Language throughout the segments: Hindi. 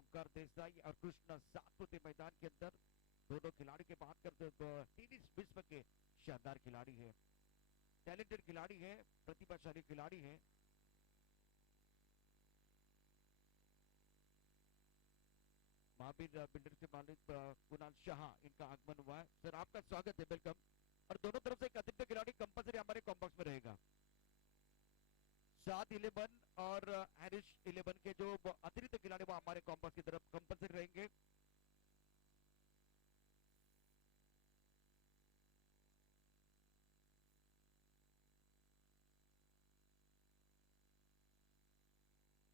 ओंकार देसाई और कृष्ण सातपुते मैदान के अंदर। दोनों खिलाड़ी की बात करते हैं, टेनिस विश्व के शानदार खिलाड़ी है, टैलेंटेड खिलाड़ी है, प्रतिभाशाली खिलाड़ी है। महावीर बिल्डर के मालिक कुणाल शाह, इनका आगमन हुआ है। सर आपका स्वागत है, वेलकम। और दोनों तरफ से एक अतिरिक्त खिलाड़ी कंपल्सरी हमारे कॉम्बॉक्स में रहेगा। 7-11 और हैरिस 11 के जो अतिरिक्त खिलाड़ी वो हमारे कॉम्बॉक्स की तरफ कंपल्सरी रहेंगे।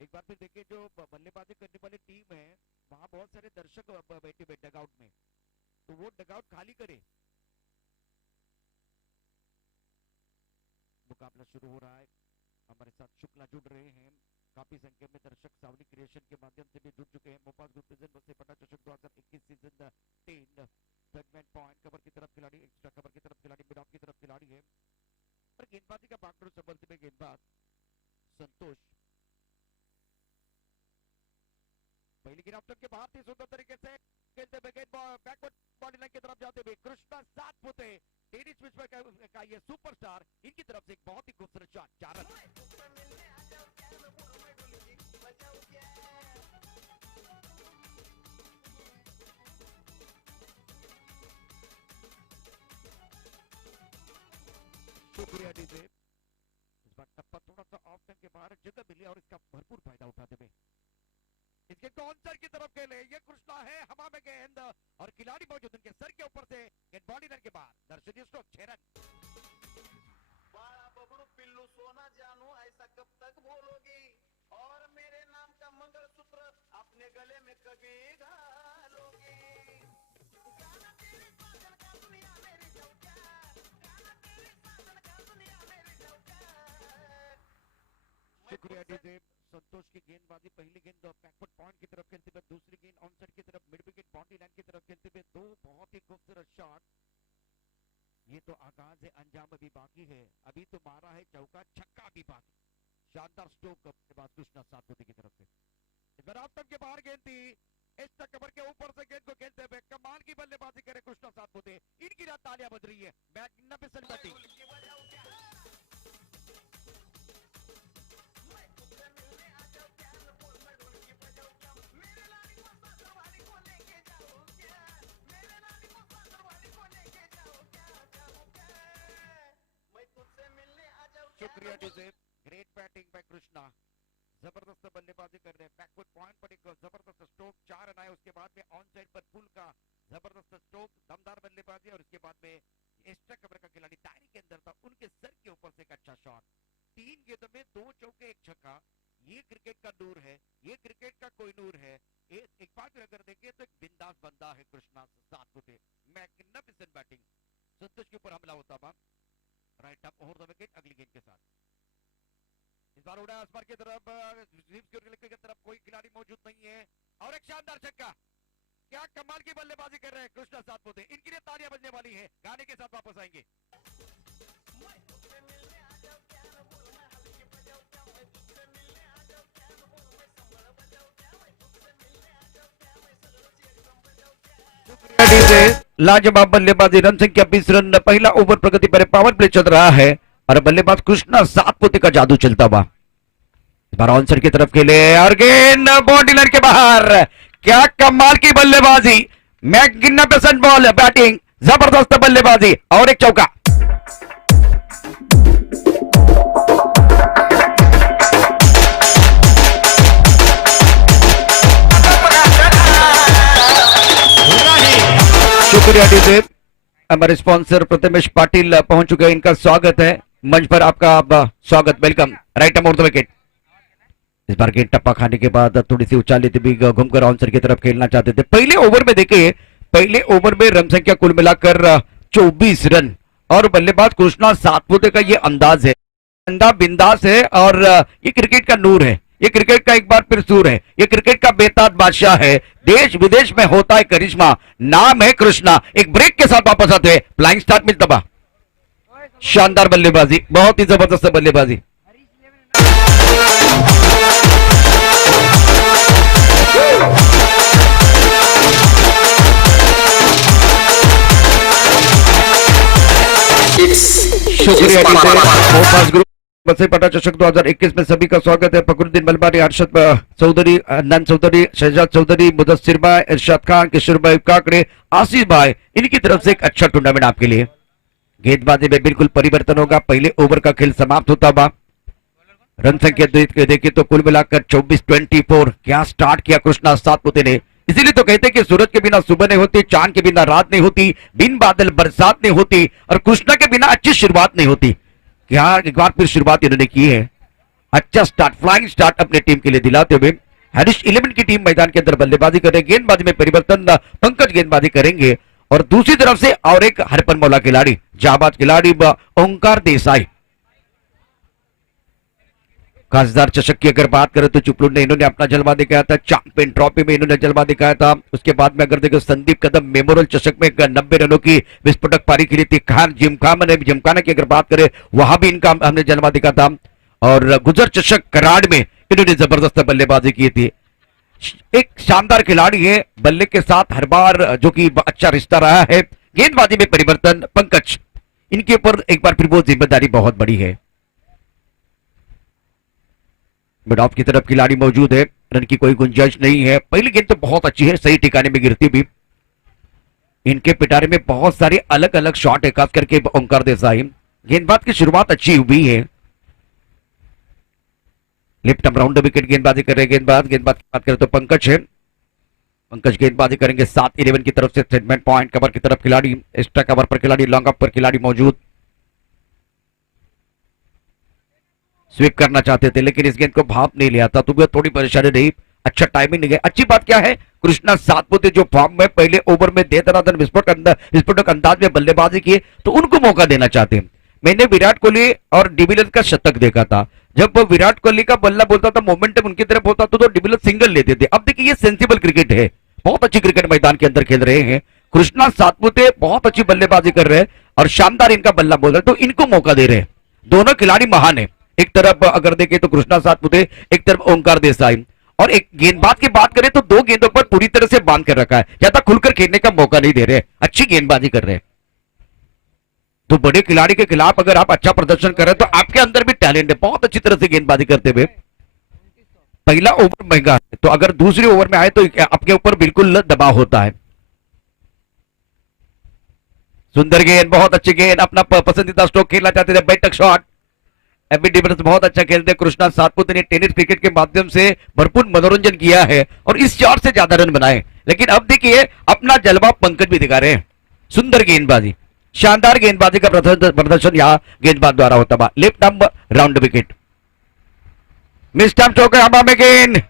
एक बार फिर देखिए, जो बल्लेबाजी करने वाली टीम है वहां बहुत सारे दर्शक बैठे हुए डगआउट में, तो वो डगआउट खाली करे। मुकाबला शुरू हो रहा है। हमारे साथ शुक्ला जुड़ रहे हैं। काफी संख्या में दर्शक सावनी क्रिएशन के माध्यम से भी जुड़ चुके हैं। मोपाल ग्रुप प्रेजेंट से पटा चषक 2021 सीजन 10 सेगमेंट पॉइंट कवर की तरफ खिलाड़ी, एक्स्ट्रा कवर की तरफ खिलाड़ी, मिड ऑफ की तरफ खिलाड़ी है। और गेंदबाजी का बागडोर संबंध में गेंदबाज संतोष पहली गिर ऑप्शन के बाहर थी, सुंदर तरीके से खेलते हुए गेंद बैकवर्ड बॉडी लाइन की तरफ जाते हुए कृष्णा सातपुते, टेनिस विश्व का ये सुपरस्टार, इनकी तरफ से एक बहुत ही खूबसूरत शॉट, 4 रन। शुक्रिया डीजे। इस बार टप्पा थोड़ा सा ऑफ टाइम के बाहर जगह मिली और इसका भरपूर फायदा उठाते हुए इसके कॉन्सर की तरफ खेले, ये कृष्णा है, हवा में गेंद और खिलाड़ी मौजूद उनके सर के ऊपर से गेंद बॉडी लाइन के बाद दर्शनीय स्ट्रोक, 6 रन। बाड़ा बबड़ू पिल्लू सोना जानू ऐसा कब तक बोलोगी, और मेरे नाम का मंगलसूत्र अपने गले में कभी घालोगी। गाना तेरे साजन का दुनिया मेरी चौका, गाना तेरे साजन का दुनिया मेरी चौका। शुक्रिया डीजे। संतोष की गेंदबाजी, पहली गेंद बैकवर्ड पॉइंट की तरफ खेलते हुए, दूसरी गेंद ऑनसाइड की तरफ मिड विकेट बाउंड्री लाइन की तरफ खेलते हुए, दो बहुत ही खूबसूरत शॉट। ये तो आगाज है, अंजाम अभी बाकी है। अभी तो मारा है चौका, छक्का भी बाकी। शानदार स्ट्रोक के बाद कृष्णा सातपुते की तरफ से। इस बार ऑफ के बाहर गेंद थी, इस कवर के ऊपर से गेंद को खेलते हुए कमाल की बल्लेबाजी करे कृष्णा सातपुते, इनकी रात तालियां बज रही है। Magnificent batting. शुक्रिया DJ. Great batting by Krishna, जबरदस्त बल्लेबाजी कर रहे हैं। बैकवर्ड पॉइंट पर एक जबरदस्त स्ट्रोक, 4 रन आए। उसके बाद में ऑन साइड पर पुल का जबरदस्त स्ट्रोक, दमदार बल्लेबाजी, और उसके बाद में एक्स्ट्रा कवर का खिलाड़ी दायरे के अंदर था, उनके सर के ऊपर से एक अच्छा शॉट। 3 गेंदों में 2 चौके 1 छक्का। ये क्रिकेट का नूर है, ये क्रिकेट का कोई नूर है। एक बार फिर अगर देखें तो एक बिंदास बंदा है कृष्णा सातपुते। Magnificent batting. संतोष के ऊपर हमला होता था, right up over the wicket अगली गेंद के साथ। इस बार उड़ा आसमान की तरफ, की तरफ कोई खिलाड़ी मौजूद नहीं है, और एक शानदार छक्का। क्या कमाल की बल्लेबाजी कर रहे हैं कृष्णा सातपुते, इनके लिए तालियां बजने वाली है। गाने के साथ वापस आएंगे। लाजवाब बल्लेबाजी, रन संख्या 20 रन। पहला ओवर प्रगति पर पावर प्ले चल रहा है और बल्लेबाज कृष्णा सातपुते का जादू चलता हुआ। इस बार ऑनसाइड की तरफ खेले और गेंद बॉडी लाइन के बाहर। क्या कमाल की बल्लेबाजी, मैग्निफिसेंट बॉल बैटिंग, जबरदस्त बल्लेबाजी और एक चौका। शुक्रिया डीजे। हमारे स्पॉन्सर प्रतिमेश पाटिल पहुंच चुके हैं, इनका स्वागत है मंच पर। आपका स्वागत, welcome. Right um over the wicket. इस बार गेंद टप्पा खाने के बाद थोड़ी सी उछाली थी, घूमकर आउटसाइड की तरफ खेलना चाहते थे। पहले ओवर में देखिए, पहले ओवर में रन संख्या कुल मिलाकर 24 रन, और बल्लेबाज कृष्णा सातपुते का ये अंदाज है, अंदा बिंदास है, और ये क्रिकेट का नूर है, ये क्रिकेट का एक बार फिर सूर है, ये क्रिकेट का बेताज बादशाह है। देश विदेश में होता है करिश्मा, नाम है कृष्णा। एक ब्रेक के साथ वापस आते हैं, फ्लाइंग स्टार्ट मिल दबा। शानदार बल्लेबाजी, बहुत ही जबरदस्त बल्लेबाजी। Woo! शुक्रिया ग्रुप बसे पटा चषक 2021 में सभी का स्वागत है। फखरुद्दीन मलबारी, अरशद चौधरी, अदनान चौधरी, शहजाद चौधरी, मुदस्सिर भाई, इरशाद खान, किशोर भाई काकड़े, आशीष भाई, इनकी तरफ से एक अच्छा टूर्नामेंट आपके लिए। गेंदबाजी में बिल्कुल परिवर्तन होगा। पहले ओवर का खेल समाप्त होता हुआ रन संख्या देखिए तो कुल मिलाकर 24-24 क्या स्टार्ट किया कृष्णा सातपुते ने। इसीलिए तो कहते हैं कि सूरज के बिना सुबह नहीं होती, चांद के बिना रात नहीं होती, बिन बादल बरसात नहीं होती, और कृष्णा के बिना अच्छी शुरुआत नहीं होती। क्या एक बार फिर शुरुआत इन्होंने की है। अच्छा स्टार्ट, फ्लाइंग स्टार्ट अपने टीम के लिए दिलाते हुए हैरिस 11 की टीम मैदान के अंदर बल्लेबाजी कर रहे हैं। गेंदबाजी में परिवर्तन, पंकज गेंदबाजी करेंगे और दूसरी तरफ से और एक हरपन मौला खिलाड़ी, जाबाज खिलाड़ी ओंकार देसाई। खासदार चषक की अगर बात करें तो चुपलू ने इन्होंने अपना जलवा दिखाया था। चैंपियन ट्रॉफी में इन्होंने जलवा दिखाया था। उसके बाद में अगर देखो संदीप कदम मेमोरियल चषक में 90 रनों की विस्फोटक पारी खेली थी। खान जिमखाना की अगर बात करें वहां भी इनका हमने जलवा दिखा था। और गुजर चषक कराड़ में इन्होंने जबरदस्त बल्लेबाजी की थी। एक शानदार खिलाड़ी है, बल्ले के साथ हर बार जो कि अच्छा रिश्ता रहा है। गेंदबाजी में परिवर्तन, पंकज, इनके ऊपर एक बार फिर वो जिम्मेदारी बहुत बड़ी है। मिड ऑफ की तरफ खिलाड़ी मौजूद है, रन की कोई गुंजाइश नहीं है। पहली गेंद तो बहुत अच्छी है, सही ठिकाने में गिरती भी। इनके पिटारे में बहुत सारे अलग अलग शॉट है, खास करके ओंकार देसाई। गेंदबाज की शुरुआत अच्छी हुई है। लेफ्ट राउंड विकेट गेंदबाजी कर रहे हैं गेंदबाज की बात करें तो पंकज है। पंकज गेंदबाजी करेंगे 7-11 की तरफ से। सेगमेंट पॉइंट कवर की तरफ खिलाड़ी, एक्स्ट्रा कवर पर खिलाड़ी, लॉन्ग अप पर खिलाड़ी मौजूद। स्वीप करना चाहते थे लेकिन इस गेंद को भाप नहीं लिया था, तो भी थोड़ी परेशानी रही। अच्छा टाइमिंग नहीं है। अच्छी बात क्या है, कृष्णा सातपुते जो फॉर्म में पहले ओवर में दे दनादन विस्फोटक अंदाज में बल्लेबाजी की, तो उनको मौका देना चाहते हैं। मैंने विराट कोहली और डिविलियर्स का शतक देखा था। जब विराट कोहली का बल्ला बोलता था, मोमेंटम उनकी तरफ होता था, तो डिविलियर्स सिंगल लेते थे। अब देखिए ये सेंसिबल क्रिकेट है, बहुत अच्छी क्रिकेट मैदान के अंदर खेल रहे हैं। कृष्णा सातपुते बहुत अच्छी बल्लेबाजी कर रहे हैं और शानदार इनका बल्ला बोल रहे हैं, तो इनको मौका दे रहे हैं। दोनों खिलाड़ी महान है। एक तरफ अगर देखें तो कृष्णा सातपुते, एक तरफ ओंकार देसाई। और एक गेंदबाज की बात करें तो दो गेंदों पर पूरी तरह से बांध कर रखा है, ज्यादा खुलकर खेलने का मौका नहीं दे रहे। अच्छी गेंदबाजी कर रहे हैं। तो बड़े खिलाड़ी के खिलाफ अगर आप अच्छा प्रदर्शन कर रहे हैं तो आपके अंदर भी टैलेंट है, बहुत अच्छी तरह से गेंदबाजी करते हुए। पहला ओवर महंगा है, तो अगर दूसरे ओवर में आए तो आपके ऊपर बिल्कुल दबाव होता है। सुंदर गेंद, बहुत अच्छी गेंद, अपना पसंदीदा स्ट्रोक खेलना चाहते थे, बैटक शॉट। एबी डिविलियर्स बहुत अच्छा खेलते हैं। कृष्णा सातपुते ने टेनिस क्रिकेट के माध्यम से भरपूर मनोरंजन किया है और इस 4 से ज्यादा रन बनाए। लेकिन अब देखिए अपना जलवा पंकज भी दिखा रहे हैं। सुंदर गेंदबाजी, शानदार गेंदबाजी का प्रदर्शन यहाँ गेंदबाज द्वारा होता है। Left number round wicket, miss time stroke है हवा में गेंद।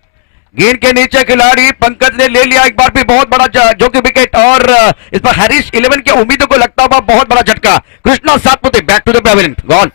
गेंद के नीचे खिलाड़ी पंकज ने ले लिया एक बार भी बहुत बड़ा जो कि विकेट। और इस पर हैरिस 11 की उम्मीदों को लगता हुआ बहुत बड़ा झटका। Krishna Satpute back to the pavilion, gone.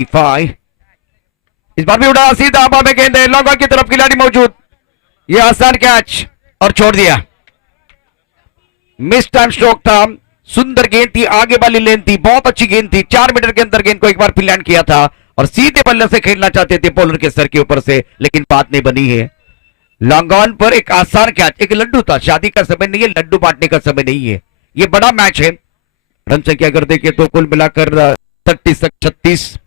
5। इस बार भी उड़ा सीधा हवा में गेंद है, लॉन्ग ऑन की तरफ खिलाड़ी मौजूद, ये आसान कैच और छोड़ दिया। मिस टाइम स्ट्रोक था, सुंदर गेंद थी, आगे वाली लेन थी, बहुत अच्छी गेंद थी। 4 मीटर के अंदर गेंद को एक बार फिर लैंड किया था और सीधे बल्ले से खेलना चाहते थे बॉलर के सर के ऊपर से, लेकिन बात नहीं बनी है। लॉन्ग ऑन पर एक आसान कैच, एक लड्डू था, शादी का समय नहीं है, लड्डू बांटने का समय नहीं है, ये बड़ा मैच है। रन संख्या अगर देखें तो कुल मिलाकर 36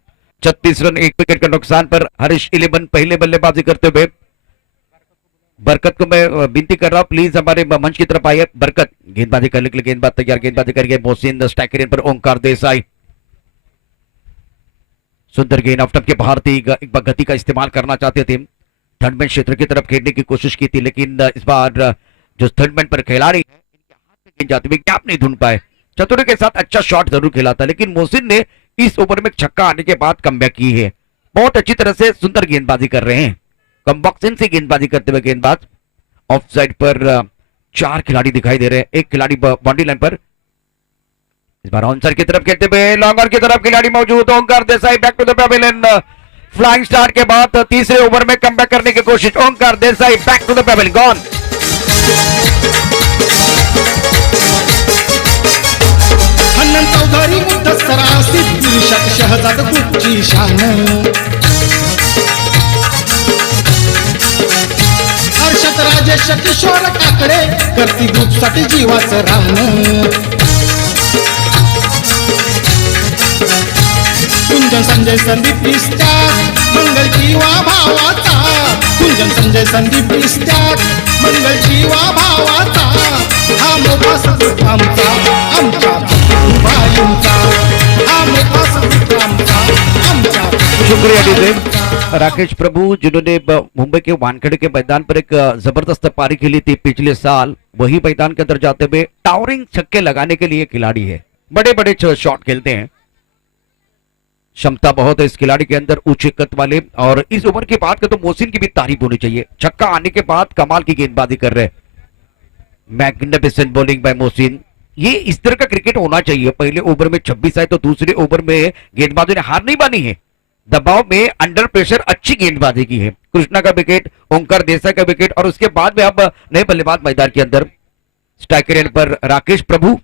रन, 1 विकेट का नुकसान पर हरीश 11 पहले बल्लेबाजी करते हुए। बरकत को मैं विनती कर रहा हूं, प्लीज हमारे मंच की तरफ आइए। बरकत गेंदबाजी करने के लिए गेंदबाज तैयार, गेंदबाजी करेंगे मोहसिन, स्ट्राइकर पर ओंकार देसाई। सुंदर गेंद ऑफ स्टंप के बाहर थी, एक बार गति का इस्तेमाल करना चाहते थे, थर्ड मैन क्षेत्र की तरफ खेलने की कोशिश की थी, लेकिन इस बार जो थर्ड मैन पर खिलाड़ी है इनके हाथ में गेंद जाते हुए गैप नहीं ढूंढ पाए। चतुर के साथ अच्छा शॉट जरूर खेला था, लेकिन मोहसिन ने इस ओवर में छक्का आने के बाद कमबैक की है। बहुत अच्छी तरह से सुंदर गेंदबाजी कर रहे हैं, कम बॉक्सिंग से गेंदबाजी करते हुए गेंदबाज। ऑफ साइड पर 4 खिलाड़ी दिखाई दे रहे हैं, एक खिलाड़ी बाउंड्री लाइन पर। इस बार ऑन साइड की तरफ खेलते हुए लॉन्ग ऑन की तरफ खिलाड़ी मौजूद, Omkar Desai back to the pavilion. Flying start के बाद तीसरे ओवर में कमबैक करने की कोशिश, Omkar Desai back to the pavilion, gone. Chaudhary मुद्दसरा सिद्धी शहजाद कुची शान, हर्षद राजेश किशोर काकडे करती ग्रुपसाठी जीवाचं रान। कुंजन संजय संदीप पिस्त्याग मंगल जीवा भावाचा, कुंजन संजय संदीप पिस्त्याग मंगल जीवा भावाचा। हा मोठा सपूत आमचा, आमच्या भाईंचा, हा मोठा सपूत आमचा, आमच्या। शुक्रिया डीजे राकेश प्रभु, जिन्होंने मुंबई के वानखेड़े के मैदान पर एक जबरदस्त पारी खेली थी पिछले साल, वही मैदान के अंदर जाते हुए टावरिंग छक्के लगाने के लिए खिलाड़ी है, बड़े बड़े शॉट खेलते हैं, क्षमता बहुत है इस खिलाड़ी के अंदर, ऊंचे कद वाले। और इस ओवर की बात करें तो मोहसिन की भी तारीफ होनी चाहिए, छक्का आने के बाद कमाल की गेंदबाजी कर रहे हैं। मैग्निफिसेंट बॉलिंग बाय मोहसिन, ये इस तरह का क्रिकेट होना चाहिए। पहले ओवर में 26 आए तो दूसरे ओवर में गेंदबाजों ने हार नहीं मानी है, दबाव में अंडर प्रेशर अच्छी गेंदबाजी की है। कृष्णा का विकेट, ओंकार देसाई का विकेट, और उसके बाद में अब नए बल्लेबाज मैदान के अंदर। स्ट्राइकर एंड पर राकेश प्रभु,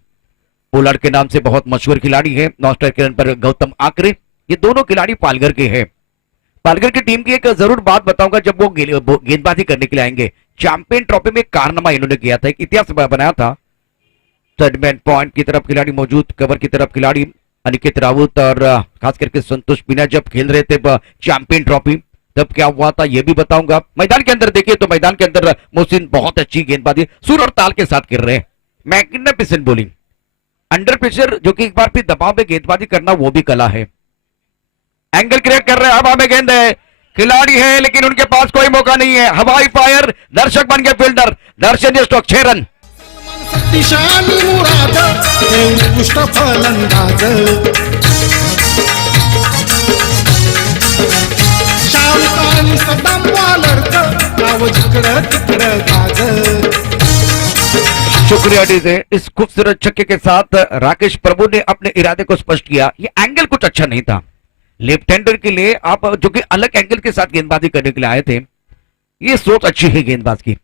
पोलार्ड के नाम से बहुत मशहूर खिलाड़ी है। नॉन स्ट्राइकर एंड पर गौतम आकरे, ये दोनों खिलाड़ी पालघर के हैं। पालघर की टीम की एक जरूर बात बताऊंगा जब वो गेंदबाजी करने के लिए आएंगे। चैंपियन ट्रॉफी में कारनामा इन्होंने किया था, एक इतिहास बनाया था। थर्ड मैन पॉइंट की तरफ खिलाड़ी मौजूद, कवर की तरफ खिलाड़ी अनिकेत राउत और खास करके संतोष मीना जब खेल रहे थे चैंपियन ट्रॉफी, तब क्या हुआ था ये भी बताऊंगा। मैदान के अंदर देखिए तो मैदान के अंदर मोहसिन बहुत अच्छी गेंदबाजी सुर और ताल के साथ कर रहे हैं। मैग्निफिसेंट बॉलिंग, अंडर प्रेशर जो कि एक बार फिर दबाव में गेंदबाजी करना वो भी कला है। एंगल क्रिएट कर रहे हैं, हवा में गेंद है, खिलाड़ी है लेकिन उनके पास कोई मौका नहीं है। हवाई फायर, दर्शक बन गए फील्डर, दर्शन स्टॉक 6 रन। शक्तिशाली मुराद हे उत्कृष्ट फलंदाज, शाहरुखानी सदाम बॉलरचं नाव जिकडं तिकडं गाज। शुक्रिया डीजे, इस खूबसूरत छक्के के साथ राकेश प्रभु ने अपने इरादे को स्पष्ट किया। ये एंगल कुछ अच्छा नहीं था लेफ्ट हैंडर के लिए, आप जो कि अलग एंगल के साथ गेंदबाजी करने के लिए आए थे, ये सोच अच्छी है गेंदबाज की।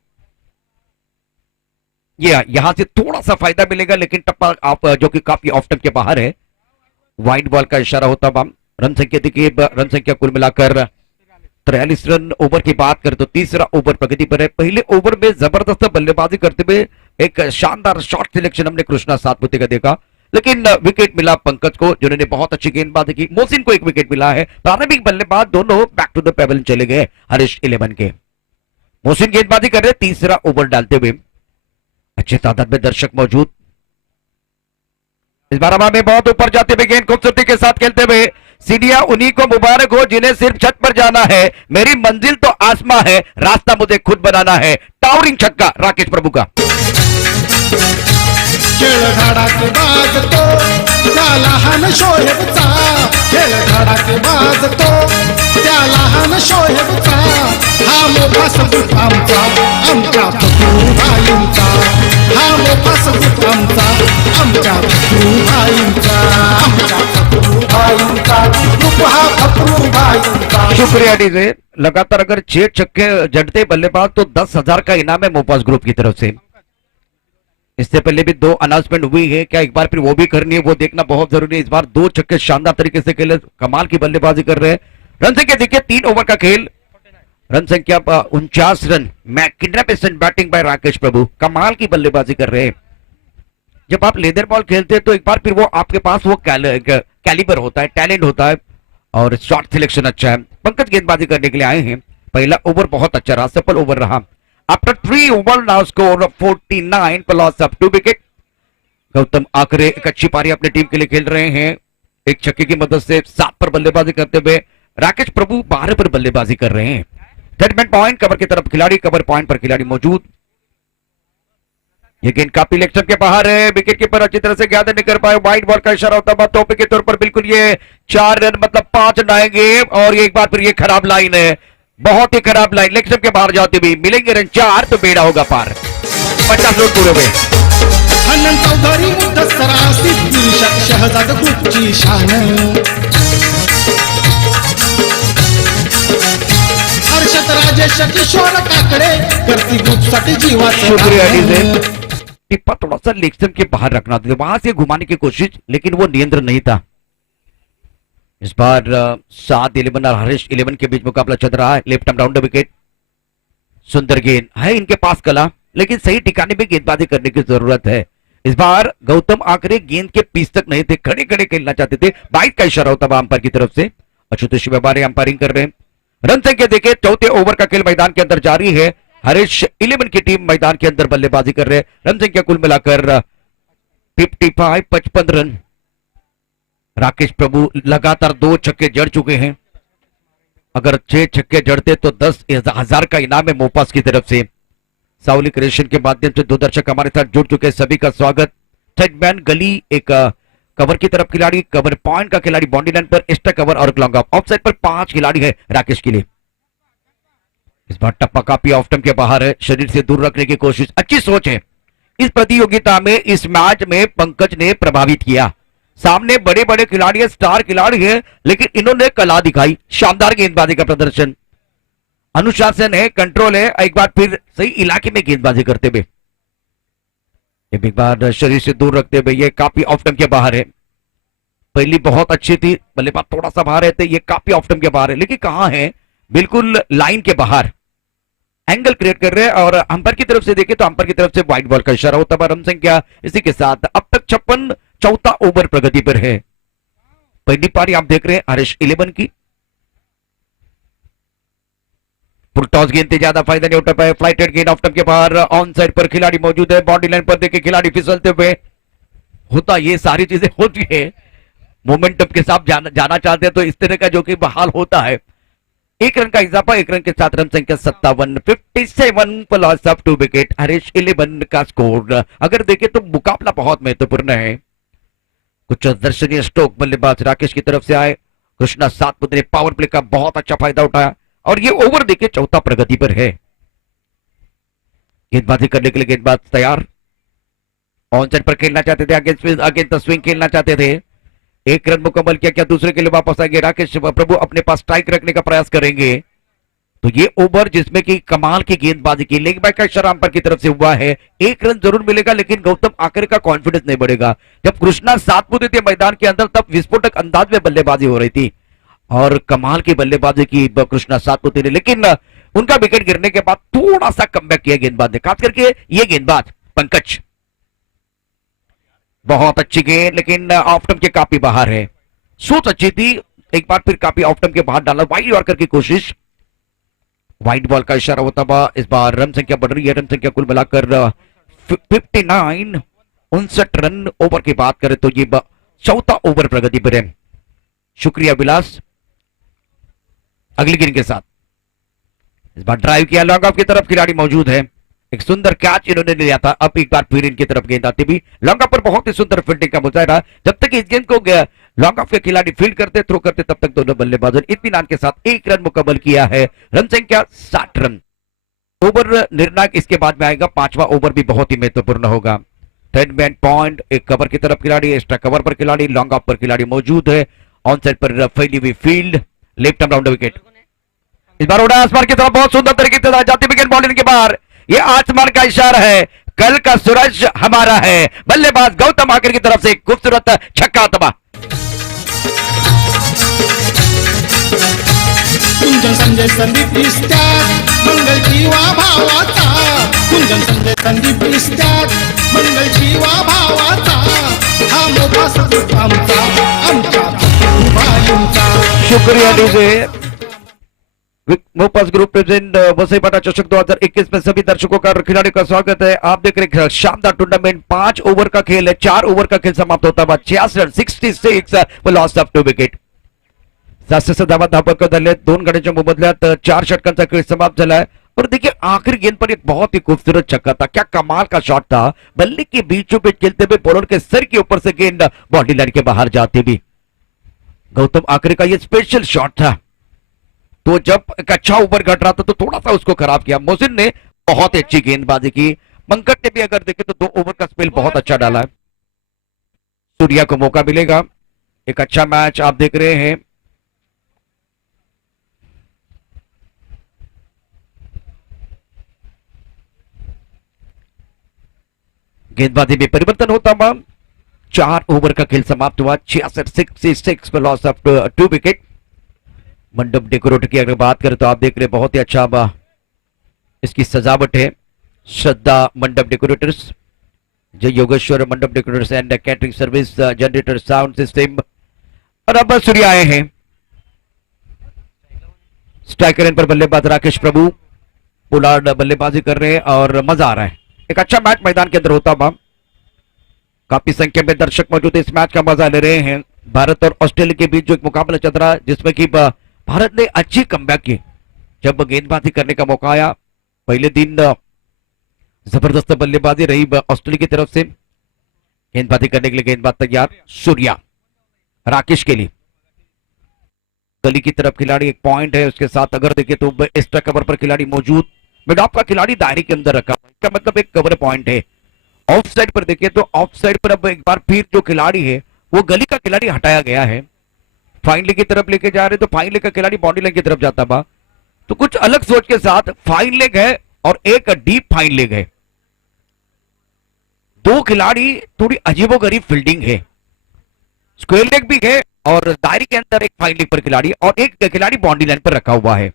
ये यहां से थोड़ा सा फायदा मिलेगा, लेकिन टप्पा आप जो कि काफी ऑफ टर्म के बाहर है, वाइड बॉल का इशारा होता बम। रन संख्या देखिए, रन संख्या कुल मिलाकर 43 रन। ओवर की बात करें तो तीसरा ओवर प्रगति पर है। पहले ओवर में जबरदस्त बल्लेबाजी करते हुए एक शानदार शॉट सिलेक्शन हमने कृष्णा सातपुते का देखा, लेकिन विकेट मिला पंकज को जिन्होंने बहुत अच्छी गेंदबाजी की। मोहसिन को एक विकेट मिला है। प्रारंभिक बल्लेबाज दोनों बैक टू द पेविलियन चले गए हरीश 11 के। मोहसिन गेंदबाजी कर रहे, तीसरा ओवर डालते हुए अच्छे तादाद में दर्शक मौजूद। इस बार हवा में बहुत ऊपर जाते हुए गेंद खूबसूरती के साथ खेलते हुए, सीढ़ियां उन्हीं को मुबारक हो जिन्हें सिर्फ छत पर जाना है, मेरी मंजिल तो आसमां है, रास्ता मुझे खुद बनाना है। टावरिंग छक्का राकेश प्रभु का। खेळ धडाके बाजतो त्या लहान शोहेबचा, खेळ धडाके बाजतो त्या लहान शोहेबचा। हा मोठा सपूत आमचा, आमच्या फकरूभाईंचा, हा मोठा सपूत आमचा, आमच्या फकरूभाईंचा, आमच्या फकरूभाईंचा। रूप हा शुक्रिया डीजे। लगातार अगर 6 छक्के जड़ते बल्लेबाज तो 10,000 का इनाम है मोपास ग्रुप की तरफ से। इससे पहले भी 2 अनाउंसमेंट हुई है, क्या एक बार फिर वो भी करनी है, वो देखना बहुत जरूरी है। इस बार 2 छक्के शानदार तरीके से खेले, कमाल की बल्लेबाजी कर रहे हैं। रन संख्या देखिए 3 ओवर का खेल, रन संख्या 49 run. Magnificent batting by Rakesh Prabhu, कमाल की बल्लेबाजी कर रहे हैं। जब आप लेदर बॉल खेलते हैं तो एक बार फिर वो आपके पास वो कैलिबर होता है, टैलेंट होता है और शॉट सिलेक्शन अच्छा है। पंकज गेंदबाजी करने के लिए आए हैं। पहला ओवर बहुत अच्छा रहा, सफल ओवर रहा। आफ्टर 3 ओवर नाउ स्कोर 49 पर लॉस ऑफ 2 विकेट। गौतम आकरे एक अच्छी पारी अपनी टीम के लिए खेल रहे हैं, एक छक्के की मदद से 7 पर बल्लेबाजी करते हुए। राकेश प्रभु 12 पर बल्लेबाजी कर रहे हैं। जजमेंट पॉइंट कवर की तरफ खिलाड़ी, कवर पॉइंट पर खिलाड़ी मौजूद। ये गेंद काफी लेग स्टंप के बाहर है, विकेट कीपर अच्छी तरह से गैदर नहीं कर पाए। वाइड बॉल का इशारा होता है, तोहफे के तौर पर बिल्कुल ये 4 रन मतलब 5 रन आएंगे। और एक बार फिर ये खराब लाइन है, बहुत ही खराब लाइन, लेग स्टंप के बाहर जाते हुए मिलेंगे रन 4 तो बेड़ा होगा पार। 50 रन पूरे हुए। अनंत चौधरी मुद्दसरा सिद्धी शहजाद ग्रुपची शान, हर्षद राजेश किशोर काकडे करती ग्रुपसाठी जीवाचं शुक्रिया दान. डीजे। टिप्पा थोड़ा सा लेग स्टंप के बाहर रखना था, वहां से घुमाने की कोशिश, लेकिन वो नियंत्रण नहीं था। इस बार 7-11 और हरीश 11 के बीच मुकाबला चल रहा है। लेफ्ट आर्म राउंड विकेट, सुंदर गेंद है इनके पास कला, लेकिन सही ठिकाने पे गेंदबाजी करने की जरूरत है। इस बार गौतम आकरे गेंद के पीछ तक नहीं थे, खड़े खड़े खेलना चाहते थे। 22 का इशारा होता है अंपायर की तरफ से। अशुतोष व्यापारी अंपायरिंग कर रहे हैं। रन संख्या देखे, चौथे ओवर का खेल मैदान के अंदर जारी है। हरीश 11 की टीम मैदान के अंदर बल्लेबाजी कर रहे हैं। रन संख्या कुल मिलाकर 55 रन। राकेश प्रभु लगातार 2 छक्के जड़ चुके हैं, अगर 6 छक्के जड़ते तो 10,000 का इनाम है मोपास की तरफ से। साउली क्रिएशन के माध्यम से 2 दर्शक हमारे साथ जुड़ चुके हैं, सभी का स्वागत। थर्डमैन गली एक कवर की तरफ खिलाड़ी, कवर पॉइंट का खिलाड़ी, बाउंड्री लाइन पर एक्स्ट्रा कवर और लॉन्ग ऑफ। ऑफसाइड पर 5 खिलाड़ी है राकेश के लिए। इस बार टप्पा काफी ऑफ स्टंप के बाहर है, शरीर से दूर रखने की कोशिश, अच्छी सोच है। इस प्रतियोगिता में, इस मैच में पंकज ने प्रभावित किया। सामने बड़े बड़े खिलाड़ी है, स्टार खिलाड़ी है, लेकिन इन्होंने कला दिखाई, शानदार गेंदबाजी का प्रदर्शन, अनुशासन है, कंट्रोल है। एक बार फिर सही इलाके में गेंदबाजी करते हुए, एक बार शरीर से दूर रखते हुए, ये काफी ऑफ स्टंप के बाहर है। पहली बहुत अच्छी थी, बल्लेबाज थोड़ा सा बाहर रहते, ये काफी ऑफ स्टंप के बाहर है, लेकिन कहां है, बिल्कुल लाइन के बाहर एंगल क्रिएट कर रहे हैं। और अंपायर की तरफ से देखें तो अंपायर की तरफ से वाइड बॉल का इशारा होता है। रन संख्या इसी के साथ अब तक 56, चौथा ओवर प्रगति पर है। पहली पारी आप देख रहे हैं हरीश 11 की। टॉस गेंद ज्यादा फायदा नहीं उठा पाए, फ्लाइटेड गेंद ऑफ स्टंप के बाहर, ऑन साइड पर खिलाड़ी मौजूद है। बाउंड्री लाइन पर देखे खिलाड़ी फिसलते हुए, होता ये सारी चीजें होती है, मोमेंटम के साथ जाना चाहते हैं तो इस तरह का जो कि बहाल होता है। 1 रन का इजाफा, 1 रन के साथ रन संख्या 57, 57 पर लॉस ऑफ 2 विकेट। हरीश 11 का स्कोर अगर देखें तो मुकाबला बहुत महत्वपूर्ण है। कुछ दर्शनीय स्ट्रोक बल्लेबाज राकेश की तरफ से आए, कृष्णा सातपुत ने पावर प्ले का बहुत अच्छा फायदा उठाया और ये ओवर देखे चौथा प्रगति पर है। गेंदबाजी करने के लिए गेंदबाज तैयार, ऑन साइड पर खेलना चाहते थे, अगेंस्ट द स्विंग खेलना चाहते थे। 1 रन मुकम्मल किया, क्या दूसरे के लिए वापस आएंगे? राकेश प्रभु अपने पास स्ट्राइक रखने का प्रयास करेंगे। तो ये ओवर जिसमें कि कमाल की गेंदबाजी की, लेग बाय का इशारा अंपायर की तरफ से हुआ है। 1 रन जरूर मिलेगा, लेकिन गौतम आकर का कॉन्फिडेंस नहीं बढ़ेगा। जब कृष्णा सातपुते थे मैदान के अंदर तब विस्फोटक अंदाज में बल्लेबाजी हो रही थी और कमाल की बल्लेबाजी की कृष्णा सातपुते ने, लेकिन उनका विकेट गिरने के बाद थोड़ा सा कमबैक किया गेंदबाज ने, खास करके ये गेंदबाज पंकज। बहुत अच्छी गेंद, लेकिन ऑफ स्टंप के काफी बाहर है। सोच अच्छी थी, एक बार फिर काफी ऑफ स्टंप के बाहर डाला, वाइड यॉर्कर की कोशिश, वाइड बॉल का इशारा होता हुआ। इस बार रन संख्या बढ़ रही है, रन संख्या कुल मिलाकर 59, 59 रन। ओवर की बात करें तो ये चौथा ओवर प्रगति पर है। शुक्रिया विलास अगली गेंद के साथ। इस बार ड्राइव किया, लॉन्ग ऑफ की तरफ खिलाड़ी मौजूद है, एक सुंदर कैच इन्होंने लिया था। अब एक बार फिर इनकी तरफ गेंद आती भी, लॉन्ग ऑफ पर बहुत ही सुंदर फील्डिंग का मुजाहरा। जब तक इस गेंद को लॉन्ग ऑफ के खिलाड़ी फील्ड करते, थ्रो करते, तब तक दोनों बल्लेबाजों ने इत्मीनान के साथ 1 रन मुकम्मल किया है। रन संख्या 60 रन। ओवर निर्णायक इसके बाद में आएगा, 5वां ओवर भी बहुत ही महत्वपूर्ण होगा। थर्ड मैन पॉइंट, एक कवर की तरफ खिलाड़ी, एक्स्ट्रा कवर पर खिलाड़ी, लॉन्ग ऑफ पर खिलाड़ी मौजूद है। ऑन साइड पर फैली हुई field, left arm round wicket. इस बार उड़ा आसमान की तरफ बहुत सुंदर तरीके से जाती हुई गेंद बॉलिंग के बाहर, ये आसमान का इशारा है, कल का सूरज हमारा है। बल्लेबाज गौतम आकर की तरफ से खूबसूरत छक्का तबाह। कुंजन संजय संदीप इस्त्याग मंगल जीवा भावाचा, कुंजन संजय संदीप इस्त्याग मंगल जीवा भावाचा, हा मोठा सपूत आमचा आमच्या भाईंचा। शुक्रिया डीजे। मोपास ग्रुप प्रेजेंट वसई पाटा चषक 2021 में सभी दर्शकों का और खिलाड़ियों का स्वागत है। आप देख रहे हैं शानदार टूर्नामेंट, 5 ओवर का खेल है, 4 ओवर का खेल समाप्त होता है 66 लॉस ऑफ 2 विकेट। 700 धावा धावपक झाले, 2 गड्यांच्या मोबदल्यात 4 षटकांचा खेळ समाप्त झाला है। और देखिए आखिरी गेंद पर एक बहुत ही खूबसूरत छक्का था, क्या कमाल का शॉट था, बल्ले के बीचों बीच खेलते हुए बॉलर के सर के ऊपर से गेंद बाउंड्री लाइन के बाहर जाती भी। गौतम आखिरी का ये स्पेशल शॉट था, तो जब एक अच्छा ओवर घट रहा था तो थोड़ा सा उसको खराब किया। मोहसिन ने बहुत अच्छी गेंदबाजी की, पंकज ने भी अगर देखे तो 2 ओवर का स्पेल बहुत अच्छा डाला है। सूर्या को मौका मिलेगा, एक अच्छा मैच आप देख रहे हैं। गेंदबाजी में परिवर्तन होता हुआ 4 ओवर का खेल समाप्त हुआ, 66 पर लॉस ऑफ 2 विकेट। मंडप डेकोरेटर की अगर बात करें तो आप देख रहे हैं बहुत ही अच्छा इसकी सजावट है। श्रद्धा मंडप डेकोरेटर्स, जय योगेश्वर मंडप decorators and catering service, generator sound system. और अब सूर्य आए हैं, स्ट्राइकर इन पर बल्लेबाज राकेश प्रभु, पोलार्ड बल्लेबाजी कर रहे हैं और मजा आ रहा है। एक अच्छा मैच मैदान के अंदर होता हुआ, काफी संख्या में दर्शक मौजूद है, इस मैच का मजा ले रहे हैं। भारत और ऑस्ट्रेलिया के बीच जो एक मुकाबला चल रहा है जिसमें कि भारत ने अच्छी कमबैक की, जब गेंदबाजी करने का मौका आया। पहले दिन जबरदस्त बल्लेबाजी रही ऑस्ट्रेलिया की तरफ से, गेंदबाजी करने के लिए गेंदबाज तैयार सूर्या, राकेश के लिए गली की तरफ खिलाड़ी, एक पॉइंट है उसके साथ। अगर देखें तो एक्स्ट्रा कवर पर खिलाड़ी मौजूद, मिड ऑफ का खिलाड़ी दायरे के अंदर रखा, इसका मतलब एक कवर पॉइंट है। ऑफ साइड पर देखिए तो ऑफ साइड पर अब एक बार फिर जो खिलाड़ी है वो गली का खिलाड़ी हटाया गया है, फाइनली की तरफ लेके जा रहे, तो फाइनली का खिलाड़ी बाउंड्री लाइन की तरफ जाता बा, तो कुछ अलग सोच के साथ फाइन लेग है और एक डीप फाइन लेग है। 2 खिलाड़ी, थोड़ी अजीबोगरीब फील्डिंग है, स्क्वायर लेग भी है और दायरे के अंदर एक फाइन लेग पर खिलाड़ी और एक खिलाड़ी बाउंड्री लाइन पर रखा हुआ है।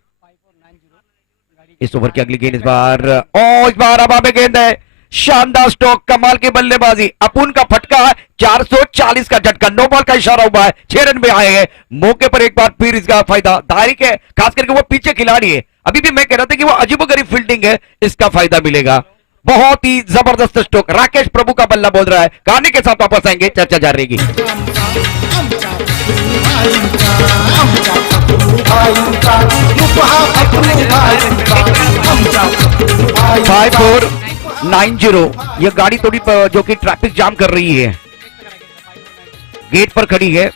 इस ओवर की अगली गेंद इस बार हवा में गेंद है, शानदार स्ट्रोक, कमाल की बल्लेबाजी, अपुन का फटका, 440 का झटका, नो बॉल का इशारा हुआ है, 6 रन में आए हैं। मौके पर एक बार फिर इसका फायदा दायरे के, खास करके वो पीछे खिलाड़ी है, अभी भी मैं कह रहा था कि वो अजीबोगरीब फील्डिंग है, इसका फायदा मिलेगा। बहुत ही जबरदस्त स्ट्रोक, राकेश प्रभु का बल्ला बोल रहा है। गाने के साथ वापस आएंगे, चर्चा जारी रहेगी। 5490, यह गाड़ी थोड़ी जो कि ट्रैफिक जाम कर रही है, गेट पर खड़ी है।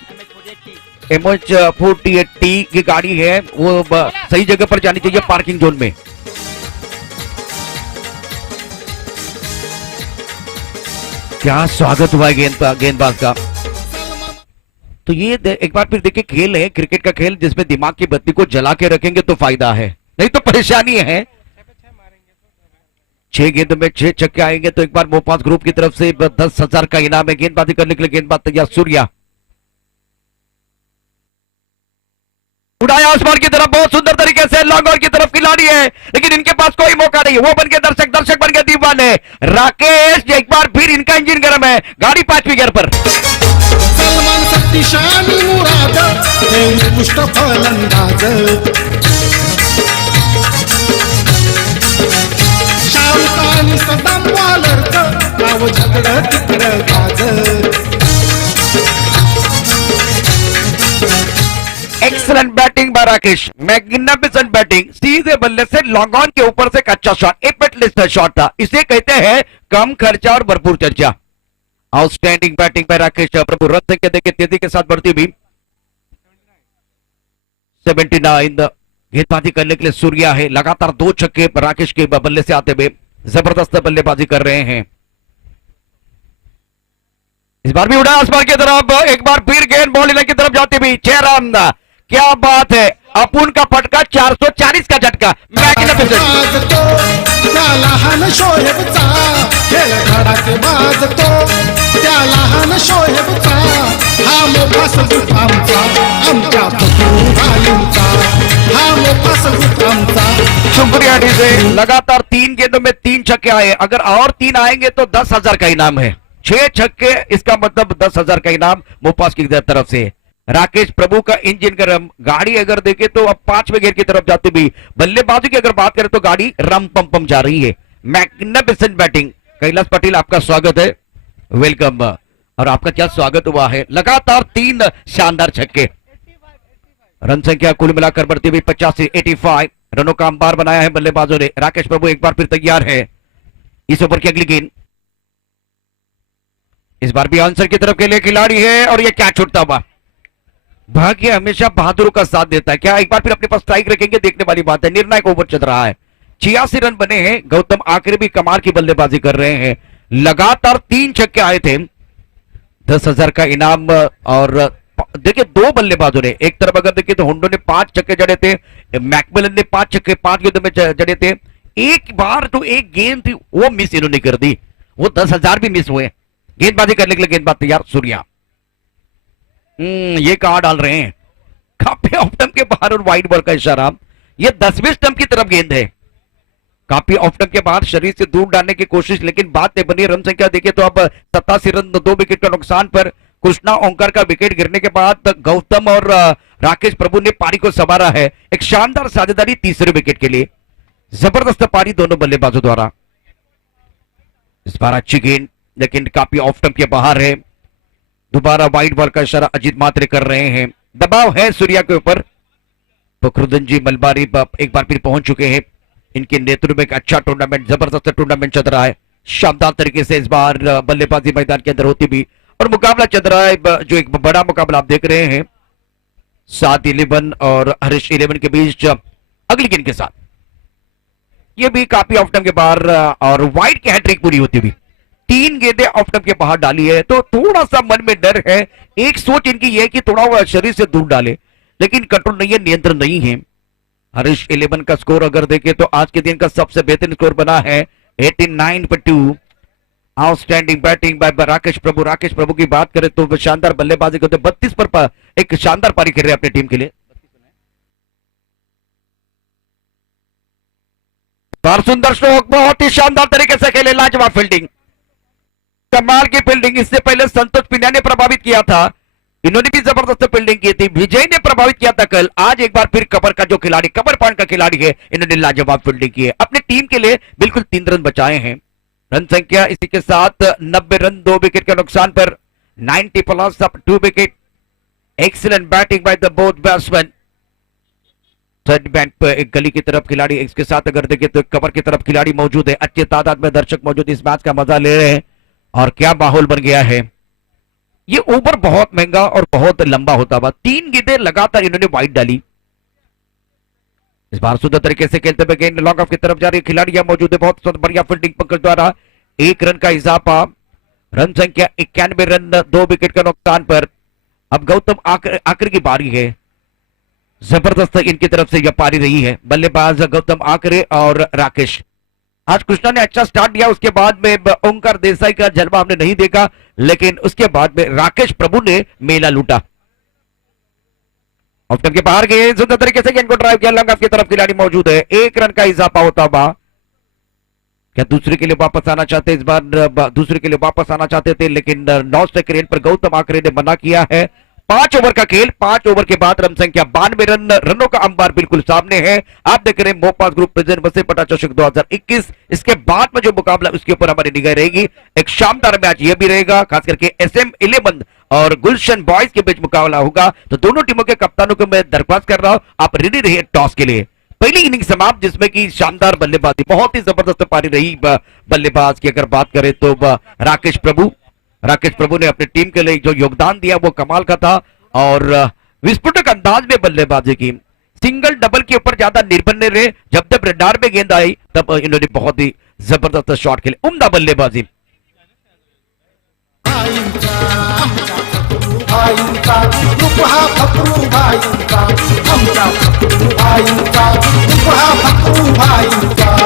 MH 48T की गाड़ी है, वो सही जगह पर जानी चाहिए, पार्किंग जोन में। क्या स्वागत हुआ गेंदबाज का। तो ये एक बार फिर देखिए, खेल है, क्रिकेट का खेल, जिसमें दिमाग की बत्ती को जला के रखेंगे तो फायदा है, नहीं तो परेशानी है। 6 गेंद में 6 छक्के आएंगे तो एक बार मोपास ग्रुप की तरफ से 10,000 का इनाम है। गेंदबाजी करने के लिए गेंदबाज तैयार सूर्या, उड़ाया आसमान की तरफ, बहुत सुंदर तरीके से लॉन्ग ऑन की तरफ खिलाड़ी है, लेकिन इनके पास कोई मौका नहीं, वो बन के दर्शक बन के दीवाने। राकेश, एक बार फिर इनका इंजन गर्म है, गाड़ी 5वीं गियर पर। सलमान शक्तिशाली मुराद हे उत्कृष्ट फलंदाज, शाहरुख आणि सदाम बॉलरचं नाव झगडं तिकडं गाज। Excellent batting by Rakesh, magnificent batting, सीधे बल्ले से लॉन्ग ऑन के ऊपर से एक अच्छा शॉट, एफर्टलेस शॉट था, इसे कहते हैं कम खर्चा और भरपूर चर्चा। Outstanding batting by Rakesh Prabhu, run संख्या देखिए तेजी के साथ बढ़ती हुई 79। गेंदबाजी करने के लिए सूर्या है, लगातार 2 छक्के राकेश के बल्ले से आते हुए जबरदस्त बल्लेबाजी कर रहे हैं। इस बार भी उड़ा आसमान की तरफ, एक बार फिर गेंद बॉल की तरफ जाती हुई 6 रन, क्या बात है। अपुन का फटका 440 का झटका मैग्निफिसेंट। वाजतो त्या लहान शोहेबचा खेळ धडाकेबाज तो त्या लहान शोहेबचा हा मोठा संदीप आमचा आमच्या फुटूबाईंचा हा मोठा संदीप आमचा। शुक्रिया डी से। लगातार 3 गेंदों में 3 छक्के आए, अगर और 3 आएंगे तो 10,000 का इनाम है। 6 छक्के, इसका मतलब 10,000 का इनाम मोपास की तरफ से। राकेश प्रभु का इंजन गरम, गाड़ी अगर देखे तो अब 5वें गेयर की तरफ जाती भी। बल्लेबाजी की अगर बात करें तो गाड़ी रम पम पम जा रही है। Magnificent batting. कैलाश पटेल आपका स्वागत है, वेलकम। और आपका क्या स्वागत हुआ है। लगातार 3 शानदार छक्के। रन संख्या कुल मिलाकर बढ़ती हुई 85 85 रनों का अंबार बनाया है बल्लेबाजों ने। राकेश प्रभु एक बार फिर तैयार है। इस ओवर की अगली गेंद इस बार भी आंसर की तरफ के लिए खिलाड़ी है और यह क्या छूटता हुआ। भाग्य हमेशा बहादुरों का साथ देता है। क्या एक बार फिर अपने पास स्ट्राइक रखेंगे, देखने वाली बात है। निर्णायक ओवर चल रहा है, 86 रन बने हैं। गौतम आखिर भी कमाल की बल्लेबाजी कर रहे हैं। लगातार 3 छक्के आए थे, 10,000 का इनाम। और देखिए 2 बल्लेबाजों ने, एक तरफ अगर देखिए तो हुंडो ने 5 छक्के जड़े थे, मैकमिलन ने 5 छक्के 5 गेंदों में जड़े थे। एक बार तो एक गेंद थी वो मिस इन्होंने कर दी, वो 10,000 भी मिस हुए। गेंदबाजी करने के लिए गेंदबाज तैयार, सूर्या। ये कहां डाल रहे हैं, काफी ऑफ स्टंप के बाहर और वाइड बॉल का इशारा। ये 10वें स्टंप की तरफ गेंद है, काफी ऑफ स्टंप के बाहर शरीर से दूर डालने की कोशिश, लेकिन बात नहीं बनी। रन संख्या देखिए तो अब 87 रन, 2 विकेट का नुकसान पर। कृष्णा ओंकार का विकेट गिरने के बाद गौतम और राकेश प्रभु ने पारी को संवारा है। एक शानदार साझेदारी तीसरे विकेट के लिए, जबरदस्त पारी दोनों बल्लेबाजों द्वारा। इस बार अच्छी गेंद, लेकिन काफी ऑफ स्टंप के बाहर है। दोबारा वाइड बॉल का इशारा अजीत मात्रे कर रहे हैं। दबाव है सूर्या के ऊपर। फखरुद्दीन जी मलबारी एक बार फिर पहुंच चुके हैं। इनके नेतृत्व में एक अच्छा टूर्नामेंट, जबरदस्त टूर्नामेंट चल रहा है। शानदार तरीके से इस बार बल्लेबाजी मैदान के अंदर होती भी और मुकाबला चल रहा है, जो एक बड़ा मुकाबला आप देख रहे हैं। 7 11 और हरीश 11 के बीच अगली गेंद के साथ ये भी काफी ऑफ स्टंप के बाहर और वाइड की हैट्रिक पूरी होती हुई। 3 गेंदें ऑफ स्टंप के बाहर डाली है, तो थोड़ा सा मन में डर है। एक सोच इनकी यह है कि थोड़ा वो शरीर से दूर डाले, लेकिन कंट्रोल नहीं है, नियंत्रण नहीं है। हरीश 11 का स्कोर अगर देखें तो आज के दिन का सबसे बेहतरीन स्कोर बना है 89 पर 2। आउटस्टैंडिंग बैटिंग बाय राकेश प्रभु। राकेश प्रभु की बात करें तो शानदार बल्लेबाजी करते 32 पर एक शानदार पारी खेल रहे हैं अपनी टीम के लिए। सुंदर स्ट्रोक, बहुत ही शानदार तरीके से खेले, लाजवाब फील्डिंग, कमाल की फील्डिंग। इससे पहले संतोष पिन्या ने प्रभावित किया था, इन्होंने भी जबरदस्त फील्डिंग की थी। विजय ने प्रभावित किया था कल, आज एक बार फिर कबर का जो खिलाड़ी, कबर पॉइंट का खिलाड़ी है, इन्होंने लाजवाब फील्डिंग की है। अपनी टीम के लिए बिल्कुल 3 रन बचाए हैं। रन संख्या इसी के साथ 90 रन, 2 विकेट के नुकसान पर 90 plus up 2 wicket. Excellent batting by the both batsman. Third band पर एक गली की तरफ खिलाड़ी, इसके साथ अगर देखें तो कवर की तरफ खिलाड़ी मौजूद है। अच्छे तादाद में दर्शक मौजूद इस मैच का मजा ले रहे हैं और क्या माहौल बन गया है। ये ओवर बहुत महंगा और बहुत लंबा होता हुआ। 3 गेंदें लगातार इन्होंने वाइड डाली। इस बार सुंदर तरीके से खेलते हुए गेंद लॉन्ग ऑफ की तरफ जा रही, खिलाड़ियां मौजूद है। बहुत बढ़िया फील्डिंग पंकज द्वारा 1 रन का इजाफा। रन संख्या 91 रन, 2 विकेट का नुकसान पर। अब गौतम आखिर की बारी है। जबरदस्त इनकी तरफ से यह पारी रही है। बल्लेबाज गौतम आकरे और राकेश। आज कृष्णा ने अच्छा स्टार्ट दिया, उसके बाद में ओंकार देसाई का जलवा हमने नहीं देखा, लेकिन उसके बाद में राकेश प्रभु ने मेला लूटा। ऑफ स्टंप के बाहर गए, सुंदर तरीके से गेंद को ड्राइव किया, लॉन्ग ऑफ की तरफ खिलाड़ी मौजूद है। 1 रन का इजाफा होता हुआ। क्या दूसरे के लिए वापस आना चाहते, इस बार दूसरे के लिए वापस आना चाहते थे, लेकिन 9 स्ट्राइक रेट पर गौतम आकरे ने मना किया है। 5 ओवर का खेल, 5 ओवर के बाद रन संख्या 92 रन, रनों का अंबार बिल्कुल सामने है। आप देख रहे हैं मोपास ग्रुप प्रेजेंट वसई पटा चषक 2021। इसके बाद में जो मुकाबला उसके ऊपर हमारी निगाह रहेगी। एक शानदार मैच यह भी रहेगा, खास करके SM11 और गुलशन बॉयज के बीच मुकाबला होगा। तो दोनों टीमों के कप्तानों को मैं दरख्वास्त कर रहा हूं, आप रेडी रहिए टॉस के लिए। पहली इनिंग समाप्त, जिसमें की शानदार बल्लेबाजी, बहुत ही जबरदस्त पारी रही। बल्लेबाज की अगर बात करें तो राकेश प्रभु ने अपनी टीम के लिए जो योगदान दिया वो कमाल का था और विस्फोटक अंदाज में बल्लेबाजी की। सिंगल डबल के ऊपर ज्यादा निर्भर नहीं रहे। जब रडार में गेंद आई तब इन्होंने बहुत ही जबरदस्त शॉट खेले, उम्दा बल्लेबाजी। आईंचा आमचा फुटू भाईंचा ग्रुप हा फकरू भाईंचा आमच्या फकरू भाईंचा ग्रुप हा फकरू भाईंचा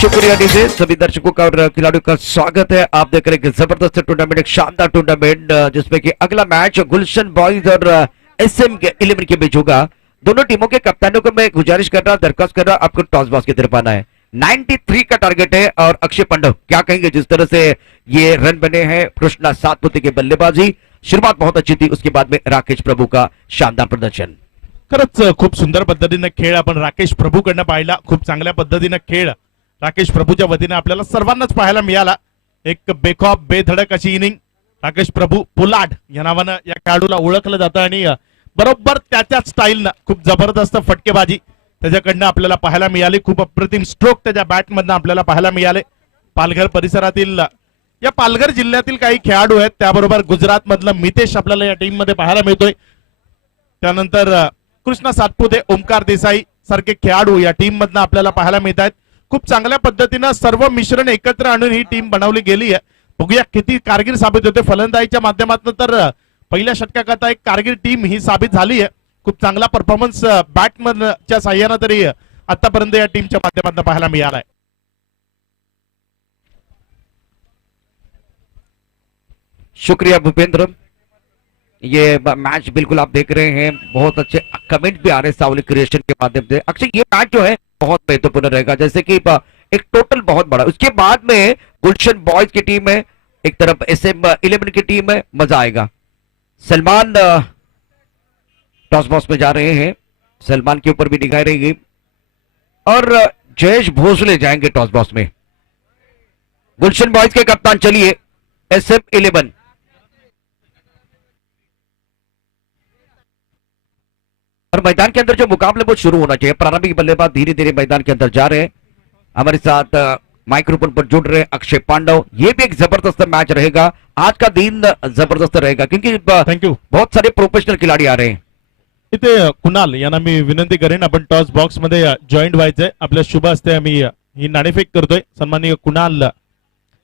शुक्रिया डीजे। सभी दर्शकों का और खिलाड़ियों का स्वागत है। आप देख रहे हैं कि जबरदस्त टूर्नामेंट, एक शानदार टूर्नामेंट जिसमें कि अगला मैच गुलशन बॉयज और एसएम के 11 के बीच होगा। दोनों टीमों के कप्तानों को मैं गुजारिश कर रहा, दरखास्त कर रहा, आपको टॉस बॉक्स की तरफ आना है। 93 का टारगेट है। और अक्षय पांडव क्या कहेंगे जिस तरह से ये रन बने हैं? कृष्णा सातपुते की बल्लेबाजी, शुरुआत बहुत अच्छी थी, उसके बाद में राकेश प्रभू का शानदार प्रदर्शन। खरंच खूप सुंदर पद्धतीने खेळ आपण राकेश प्रभूकडनं पाहिला। खूप चांगल्या पद्धतीने खेळ राकेश प्रभूच्या वतीने आपल्याला सर्वांनाच पाहायला मिळाला। एक बेखौफ बेधडक अशी इनिंग राकेश प्रभू पोलार्ड या नावानं या खेळाडूला ओळखलं जातं आणि बरोबर त्याच्याच स्टाईलनं खूप जबरदस्त फटकेबाजी त्याच्याकडनं आपल्याला पाहायला मिळाली। खूप अप्रतिम स्ट्रोक त्याच्या बॅटमधनं आपल्याला पाहायला मिळाले। पालघर परिसरातील या पालघर जिल्ह्यातील काही खेळाडू आहेत, त्याबरोबर गुजरात मधलं मितेश आपल्याला या टीम मध्ये पाहायला मिळतोय। त्यानंतर कृष्णा सातपुते, ओमकार देसाई सारखे खेळाडू या टीम मधनं आपल्याला पाहायला मिळत आहेत। खूप चांगल्या पद्धतीनं सर्व मिश्रण एकत्र आणून ही टीम बनवली गेली आहे। बघूया किती कारगिर साबित होते। फलंदाजीच्या माध्यमातून तर पहिल्या षटकाकरता एक कारगिर टीम ही साबित झाली आहे। खूप चांगला परफॉर्मन्स बॅटमनच्या साह्यानं तरी आतापर्यंत या टीमच्या माध्यमातून पाहायला मिळालाय। शुक्रिया भूपेंद्र। ये मैच बिल्कुल आप देख रहे हैं, बहुत अच्छे कमेंट भी आ रहे हैं सावली क्रिएशन के माध्यम से। अक्षय ये मैच जो है बहुत महत्वपूर्ण रहेगा, जैसे कि एक टोटल बहुत बड़ा, उसके बाद में गुलशन बॉयज की टीम है, एक तरफ एसएम 11 की टीम है, मजा आएगा। सलमान टॉस बॉक्स में जा रहे हैं, सलमान के ऊपर भी निगाह रहेगी और जयेश भोसले जाएंगे टॉस बॉक्स में। गुलशन बॉयज के कप्तान चलिए एसएम 11। और मैदान के अंदर जो मुकाबले वो शुरू होना चाहिए। प्रारंभिक बल्लेबाज धीरे धीरे मैदान के अंदर जा रहे हैं। हमारे साथ माइक्रोफोन पर जुड़ रहे अक्षय पांडव। ये भी एक जबरदस्त मैच रहेगा, आज का दिन जबरदस्त रहेगा क्योंकि थैंक यू। बहुत सारे प्रोफेशनल खिलाड़ी आ रहे हैं। इथे कुणाल यांना मी विनंती करेन, आपण टॉस बॉक्स मध्ये जॉईंट व्हायचंय। आपल्या शुभ हस्ते आम्ही ही नाणेफेक करतोय। सन्माननीय कुणाल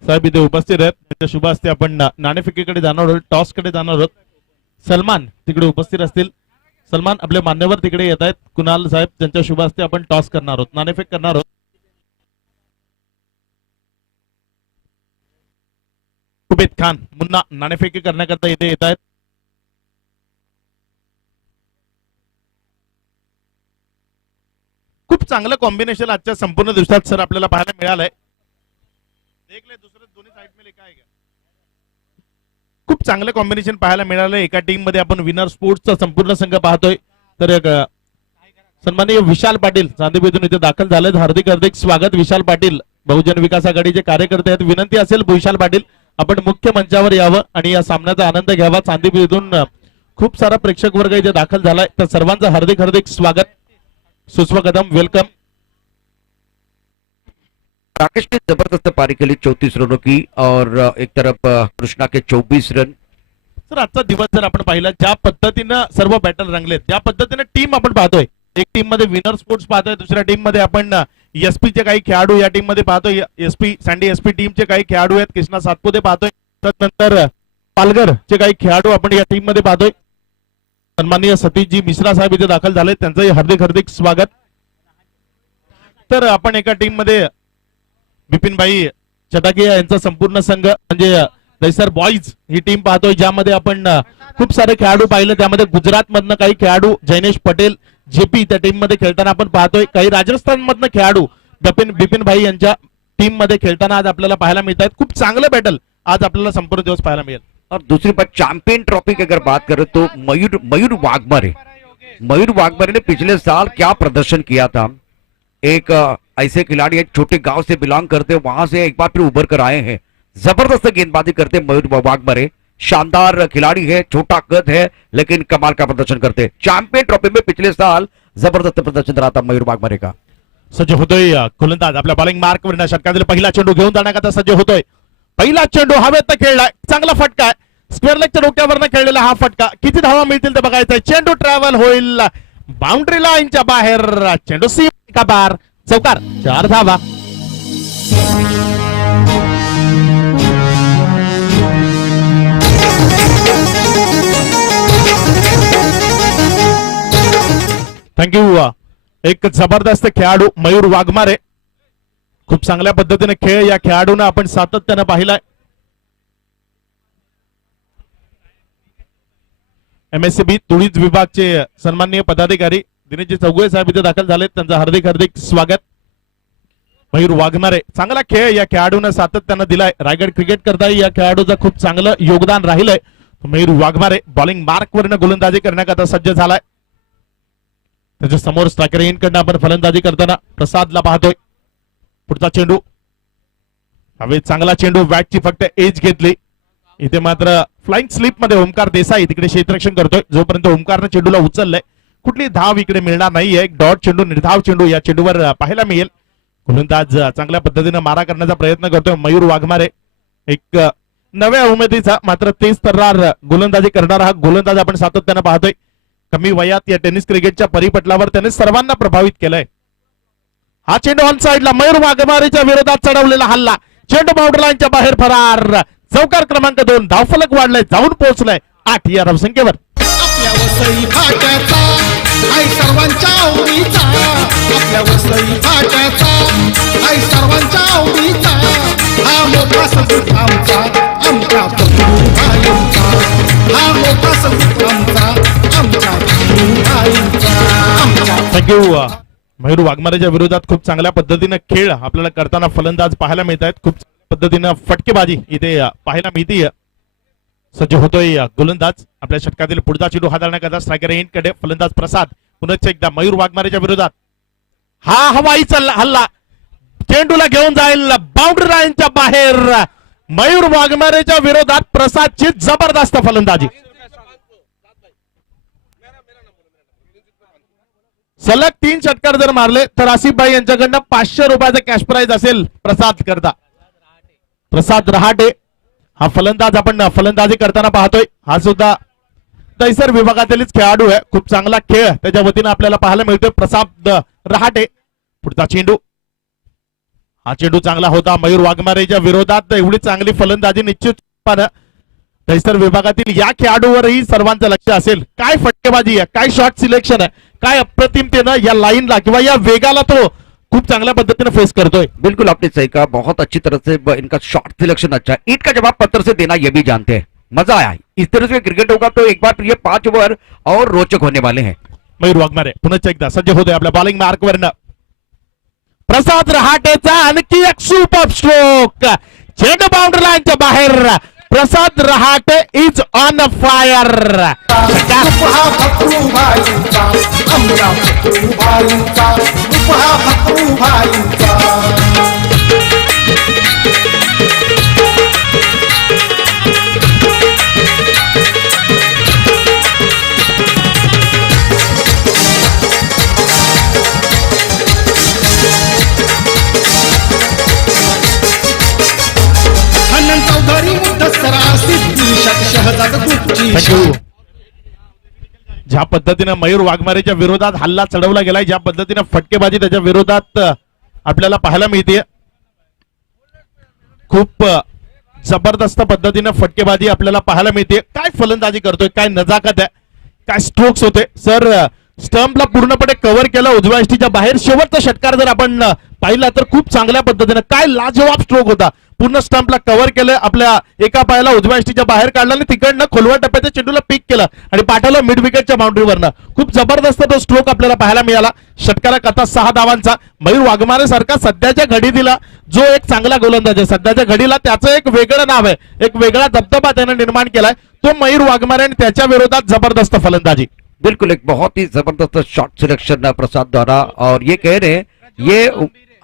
साहेब इथे उपस्थित आहेत, त्यांच्या शुभ हस्ते आपण नाणेफेकीकडे जाणार आहोत, टॉस कडे जाणार आहोत। सलमान तिकडे उपस्थित असतील। सलमान आपले मान्यवर तिकडे येत आहेत। कुणाल साहेब त्यांच्या शुभ हस्ते आपण टॉस करणार आहोत, नाणेफेक करणार आहोत। कुबेद खान मुन्ना नाणेफेकी करण्याकरता इथे येत आहेत। खूप चांगलं कॉम्बिनेशन आजच्या संपूर्ण दिवसात सर आपल्याला पाहायला मिळालंय। देख ले दुसरे दोन्ही साइड में लिखा है क्या? खूप चांगलं कॉम्बिनेशन पाहायला मिळालं। एका टीम मध्ये आपण विनर स्पोर्ट्सचा संपूर्ण संघ पाहतोय। तर एक सन्माननीय विशाल पाटील चांदीपेतून इथे दाखल झालेत, हार्दिक हार्दिक स्वागत विशाल पाटील। बहुजन विकास आघाडीचे कार्यकर्ते आहेत। विनंती असेल विशाल पाटील आपण मुख्य मंचावर यावं आणि या सामन्याचा आनंद घ्यावा। चांदीपेतून खूप सारा प्रेक्षक वर्ग इथे दाखल झालाय, तर सर्वांचं हार्दिक हार्दिक स्वागत, सुस्वागतम, वेलकम। राकेश ने जबरदस्त पारी खेली 34 रनों की और एक तरफ कृष्णा के 24 रन। सर आजचा दिवस जर आपण पाहिला, ज्या पद्धतीनं सर्व बॅटल रंगलेत, ज्या पद्धतीने टीम आपण पाहतोय, एक टीम मध्ये विनर स्पोर्ट्स पाहतोय, दुसऱ्या टीम मध्ये आपण एसपी चे काही खेळाडू या टीम मध्ये पाहतोय। एसपी सँडी एसपी टीमचे काही खेळाडू आहेत, कृष्णा सातपुते पाहतोय, त्यानंतर पालघर चे काही खेळाडू आपण या टीम मध्ये पाहतोय। सन्माननीय सतीशजी मिश्रा साहेब इथे दाखल झाले, त्यांचंही हार्दिक हार्दिक स्वागत। तर आपण एका टीम मध्ये बिपिनभाई चटाकिया यांचा संपूर्ण संघ म्हणजे दैसर बॉयज ही टीम पाहतोय, ज्यामध्ये आपण खूप सारे खेळाडू पाहिले। त्यामध्ये गुजरात मधनं काही खेळाडू जैनेश पटेल जेपी त्या टीम मध्ये खेळताना आपण पाहतोय। काही राजस्थान मधनं खेळाडू बिपिन भाई यांच्या टीम मध्ये खेळताना आज आपल्याला पाहायला मिळत आहेत। खूप चांगलं बॅटल आज आपल्याला संपूर्ण दिवस पाहायला मिळेल। और दूसरी बात चैंपियन ट्रॉफी की अगर बात करें तो मयूर वाघमरे ने पिछले साल क्या प्रदर्शन किया था। एक ऐसे खिलाड़ी एक छोटे गांव से बिलोंग करते, वहां से एक बार फिर उभर कर आए हैं, जबरदस्त गेंदबाजी करते मयूर वाघमरे। शानदार खिलाड़ी है, छोटा कद है लेकिन कमाल का प्रदर्शन करते। चैंपियन ट्रॉफी में पिछले साल जबरदस्त प्रदर्शन रहा था मयूर वाघमरे का। सज्ज होतोय गोलंदाज आपल्या बॉलिंग मार्कवर, षटकातील पहिला चेंडू घेऊन जाण्याकरता सज्ज होतोय। पहिला चेंडू हवेत खेळलाय, चांगला फटका आहे, स्क्वेअर लेगच्या डोक्यावरनं खेळलेला हा फटका, किती धावा मिळतील ते बघायचंय। चेंडू ट्रॅव्हल होईल बाउंड्री लाईनच्या बाहेर चेंडू सीमा बार चौकार 4 धावा. थँक्यू. एक जबरदस्त खेळाडू मयूर वाघमारे, खूप चांगल्या पद्धतीने खेळ या खेळाडूंना आपण सातत्यानं पाहिलाय. MSCB तुळीज विभागचे सन्माननीय पदाधिकारी दिनेशजी चौगुले साहेब इथे दाखल झालेत, त्यांचं हार्दिक हार्दिक स्वागत. मयूर वाघमारे चांगला खेळ या खेळाडूंना सातत्यानं दिलाय. रायगड क्रिकेट करता या खेळाडूचं खूप चांगलं योगदान राहिलंय. मयूर वाघमारे बॉलिंग मार्कवरनं गोलंदाजी करण्याकरता सज्ज झालाय. त्याच्या समोर स्ट्रायकर कडनं आपण फलंदाजी करताना प्रसादला पाहतोय. पुढचा चेंडू हवे, चांगला चेंडू, बॅटची फक्त एज घेतली. इथे मात्र फ्लाइंग स्लिप मध्ये ओमकार देसाई तिकडे क्षेत्ररक्षण करतोय. जोपर्यंत ओमकारनं चेंडूला उचललंय, कुठली धाव इकडे मिळणार नाहीये. एक डॉट चेंडू, निर्धाव चेंडू या चेंडूवर पाहायला मिळेल. गोलंदाज चांगल्या पद्धतीने मारा करण्याचा प्रयत्न करतोय मयूर वाघमारे. एक नव्या उमेदीचा मात्र तेज तर्रार गोलंदाजी करणारा हा गोलंदाज आपण सातत्यानं पाहतोय. कमी वयात या टेनिस क्रिकेटच्या परिपटलावर त्याने सर्वांना प्रभावित केलंय. हा चेंडू ऑन साइडला मयूर वाघमारेच्या विरोधात चढवलेला हल्ला, चेंडू बाउंड्री लाईनच्या बाहेर फरार. चौकार क्रमांक 2, धावफलक वाढलाय, जाऊन पोहोचलाय 8 या धावसंख्येवर. आपल्या वसई फाट्याचा आई सर्वांच्या आवडीचा, आपल्या वसई फाट्याचा आई सर्वांच्या आवडीचा, हा मोठा संगीत आमचा, आमच्या भाईंचा, हा मोठा संगीत आमचा, आमच्या भाईंचा, आमच्या. थँक्यू. मयूर वाघमारेच्या विरोधात खूप चांगल्या पद्धतीने खेळ आपल्याला करताना फलंदाज पाहायला मिळत आहेत. खूप पद्धतीनं फटकेबाजी इथे पाहायला मिळते. सज्ज होतोय गोलंदाज. आपल्या षटकातील पुढचा चेंडू हाताळण्याकरता स्ट्रायकर कडे फलंदाज प्रसाद. पुन्हा एकदा मयूर वाघमारेच्या विरोधात हा हवाई हल्ला, चेंडूला घेऊन जाईल बाउंड्री लाईनच्या बाहेर. मयूर वाघमारेच्या विरोधात प्रसादची जबरदस्त फलंदाजी. सलग 3 षटकार जर मारले तर आसिफ भाई यांच्याकडनं 500 रुपयाचं कॅश प्राइज असेल प्रसाद करता. प्रसाद रहाटे हा फलंदाज आपण फलंदाजी करताना पाहतोय. हा सुद्धा तैसर विभागातीलच खेळाडू आहे. खूप चांगला खेळ त्याच्या वतीनं आपल्याला पाहायला मिळतोय. प्रसाद रहाटे. पुढचा चेंडू, हा चेंडू चांगला होता. मयूर वाघमारेच्या विरोधात एवढी चांगली फलंदाजी निश्चितपणे तैसर विभागातील या खेळाडूवरही सर्वांचं लक्ष असेल. काय फटकेबाजी आहे, काय शॉट सिलेक्शन आहे, काय अप्रतिमतेनं या लाईनला किंवा या वेगाला तो खूप चांगल्या पद्धतीने फेस करतोय. बिल्कुल आपने सही कहा, बहुत अच्छी तरह से इनका शॉट सिलेक्शन अच्छा है. ईट का जवाब पत्थर से देना ये भी जानते हैं. मजा आया. इस तरह से क्रिकेट होगा तो एक बार फिर ये 5 ओवर और रोचक होने वाले हैं. मयूर वाघमारे पुन्हा एकदा सज्ज होतोय आपल्या बॉलिंग मार्कवरनं. प्रसाद रहाटेचा आणखी एक सुपर स्ट्रोक, चेंडू बाउंड्री लाईनच्या बाहेर. प्रसाद रहाटे इज ऑन फायर. उपहा भक्रू भाईंचा, आमच्या भक्रू भाईंचा, उपहा भक्रू भाईंचा. हनन चौधरी मुद्दसरा सिद्धी शहजाद गुप्तची. थँक्यू. ज्या पद्धतीने मयूर वाघमारेच्या विरोधात हल्ला चढवला गेलाय, ज्या पद्धतीने फटकेबाजी त्याच्या विरोधात आपल्याला पाहायला मिळते, खूप जबरदस्त पद्धतीने फटकेबाजी आपल्याला पाहायला मिळते. काय फलंदाजी करतोय, काय नजाकत आहे, काय स्ट्रोक्स होते सर. स्टंपला पूर्णपणे कव्हर केलं उजव्या एसटीच्या बाहेर. शेवटचा षटकार जर आपण पाहिला तर खूप चांगल्या पद्धतीने काय लाजवाब स्ट्रोक होता. पूर्ण स्टंपला कव्हर केलं, आपल्या एका पायाला उजव्या एसटीच्या बाहेर काढला आणि तिकडनं खोलवर टप्प्याच्या चेंडूला पिक केलं आणि पाठवलं मिड विकेटच्या बाउंड्रीवरनं. खूप जबरदस्त तो स्ट्रोक आपल्याला पाहायला मिळाला. षटकाला कथा 6 धावांचा. मयूर वाघमारे सारखा सध्याच्या घडीला जो एक चांगला गोलंदाज आहे, सध्याच्या घडीला त्याचं एक वेगळं नाव आहे, एक वेगळा दबदबा त्याने निर्माण केलाय, तो मयूर वाघमारे आणि त्याच्या विरोधात जबरदस्त फलंदाजी. बिल्कुल एक बहुत ही जबरदस्त शॉट सिलेक्शन प्रसाद द्वारा. और ये कह रहे हैं ये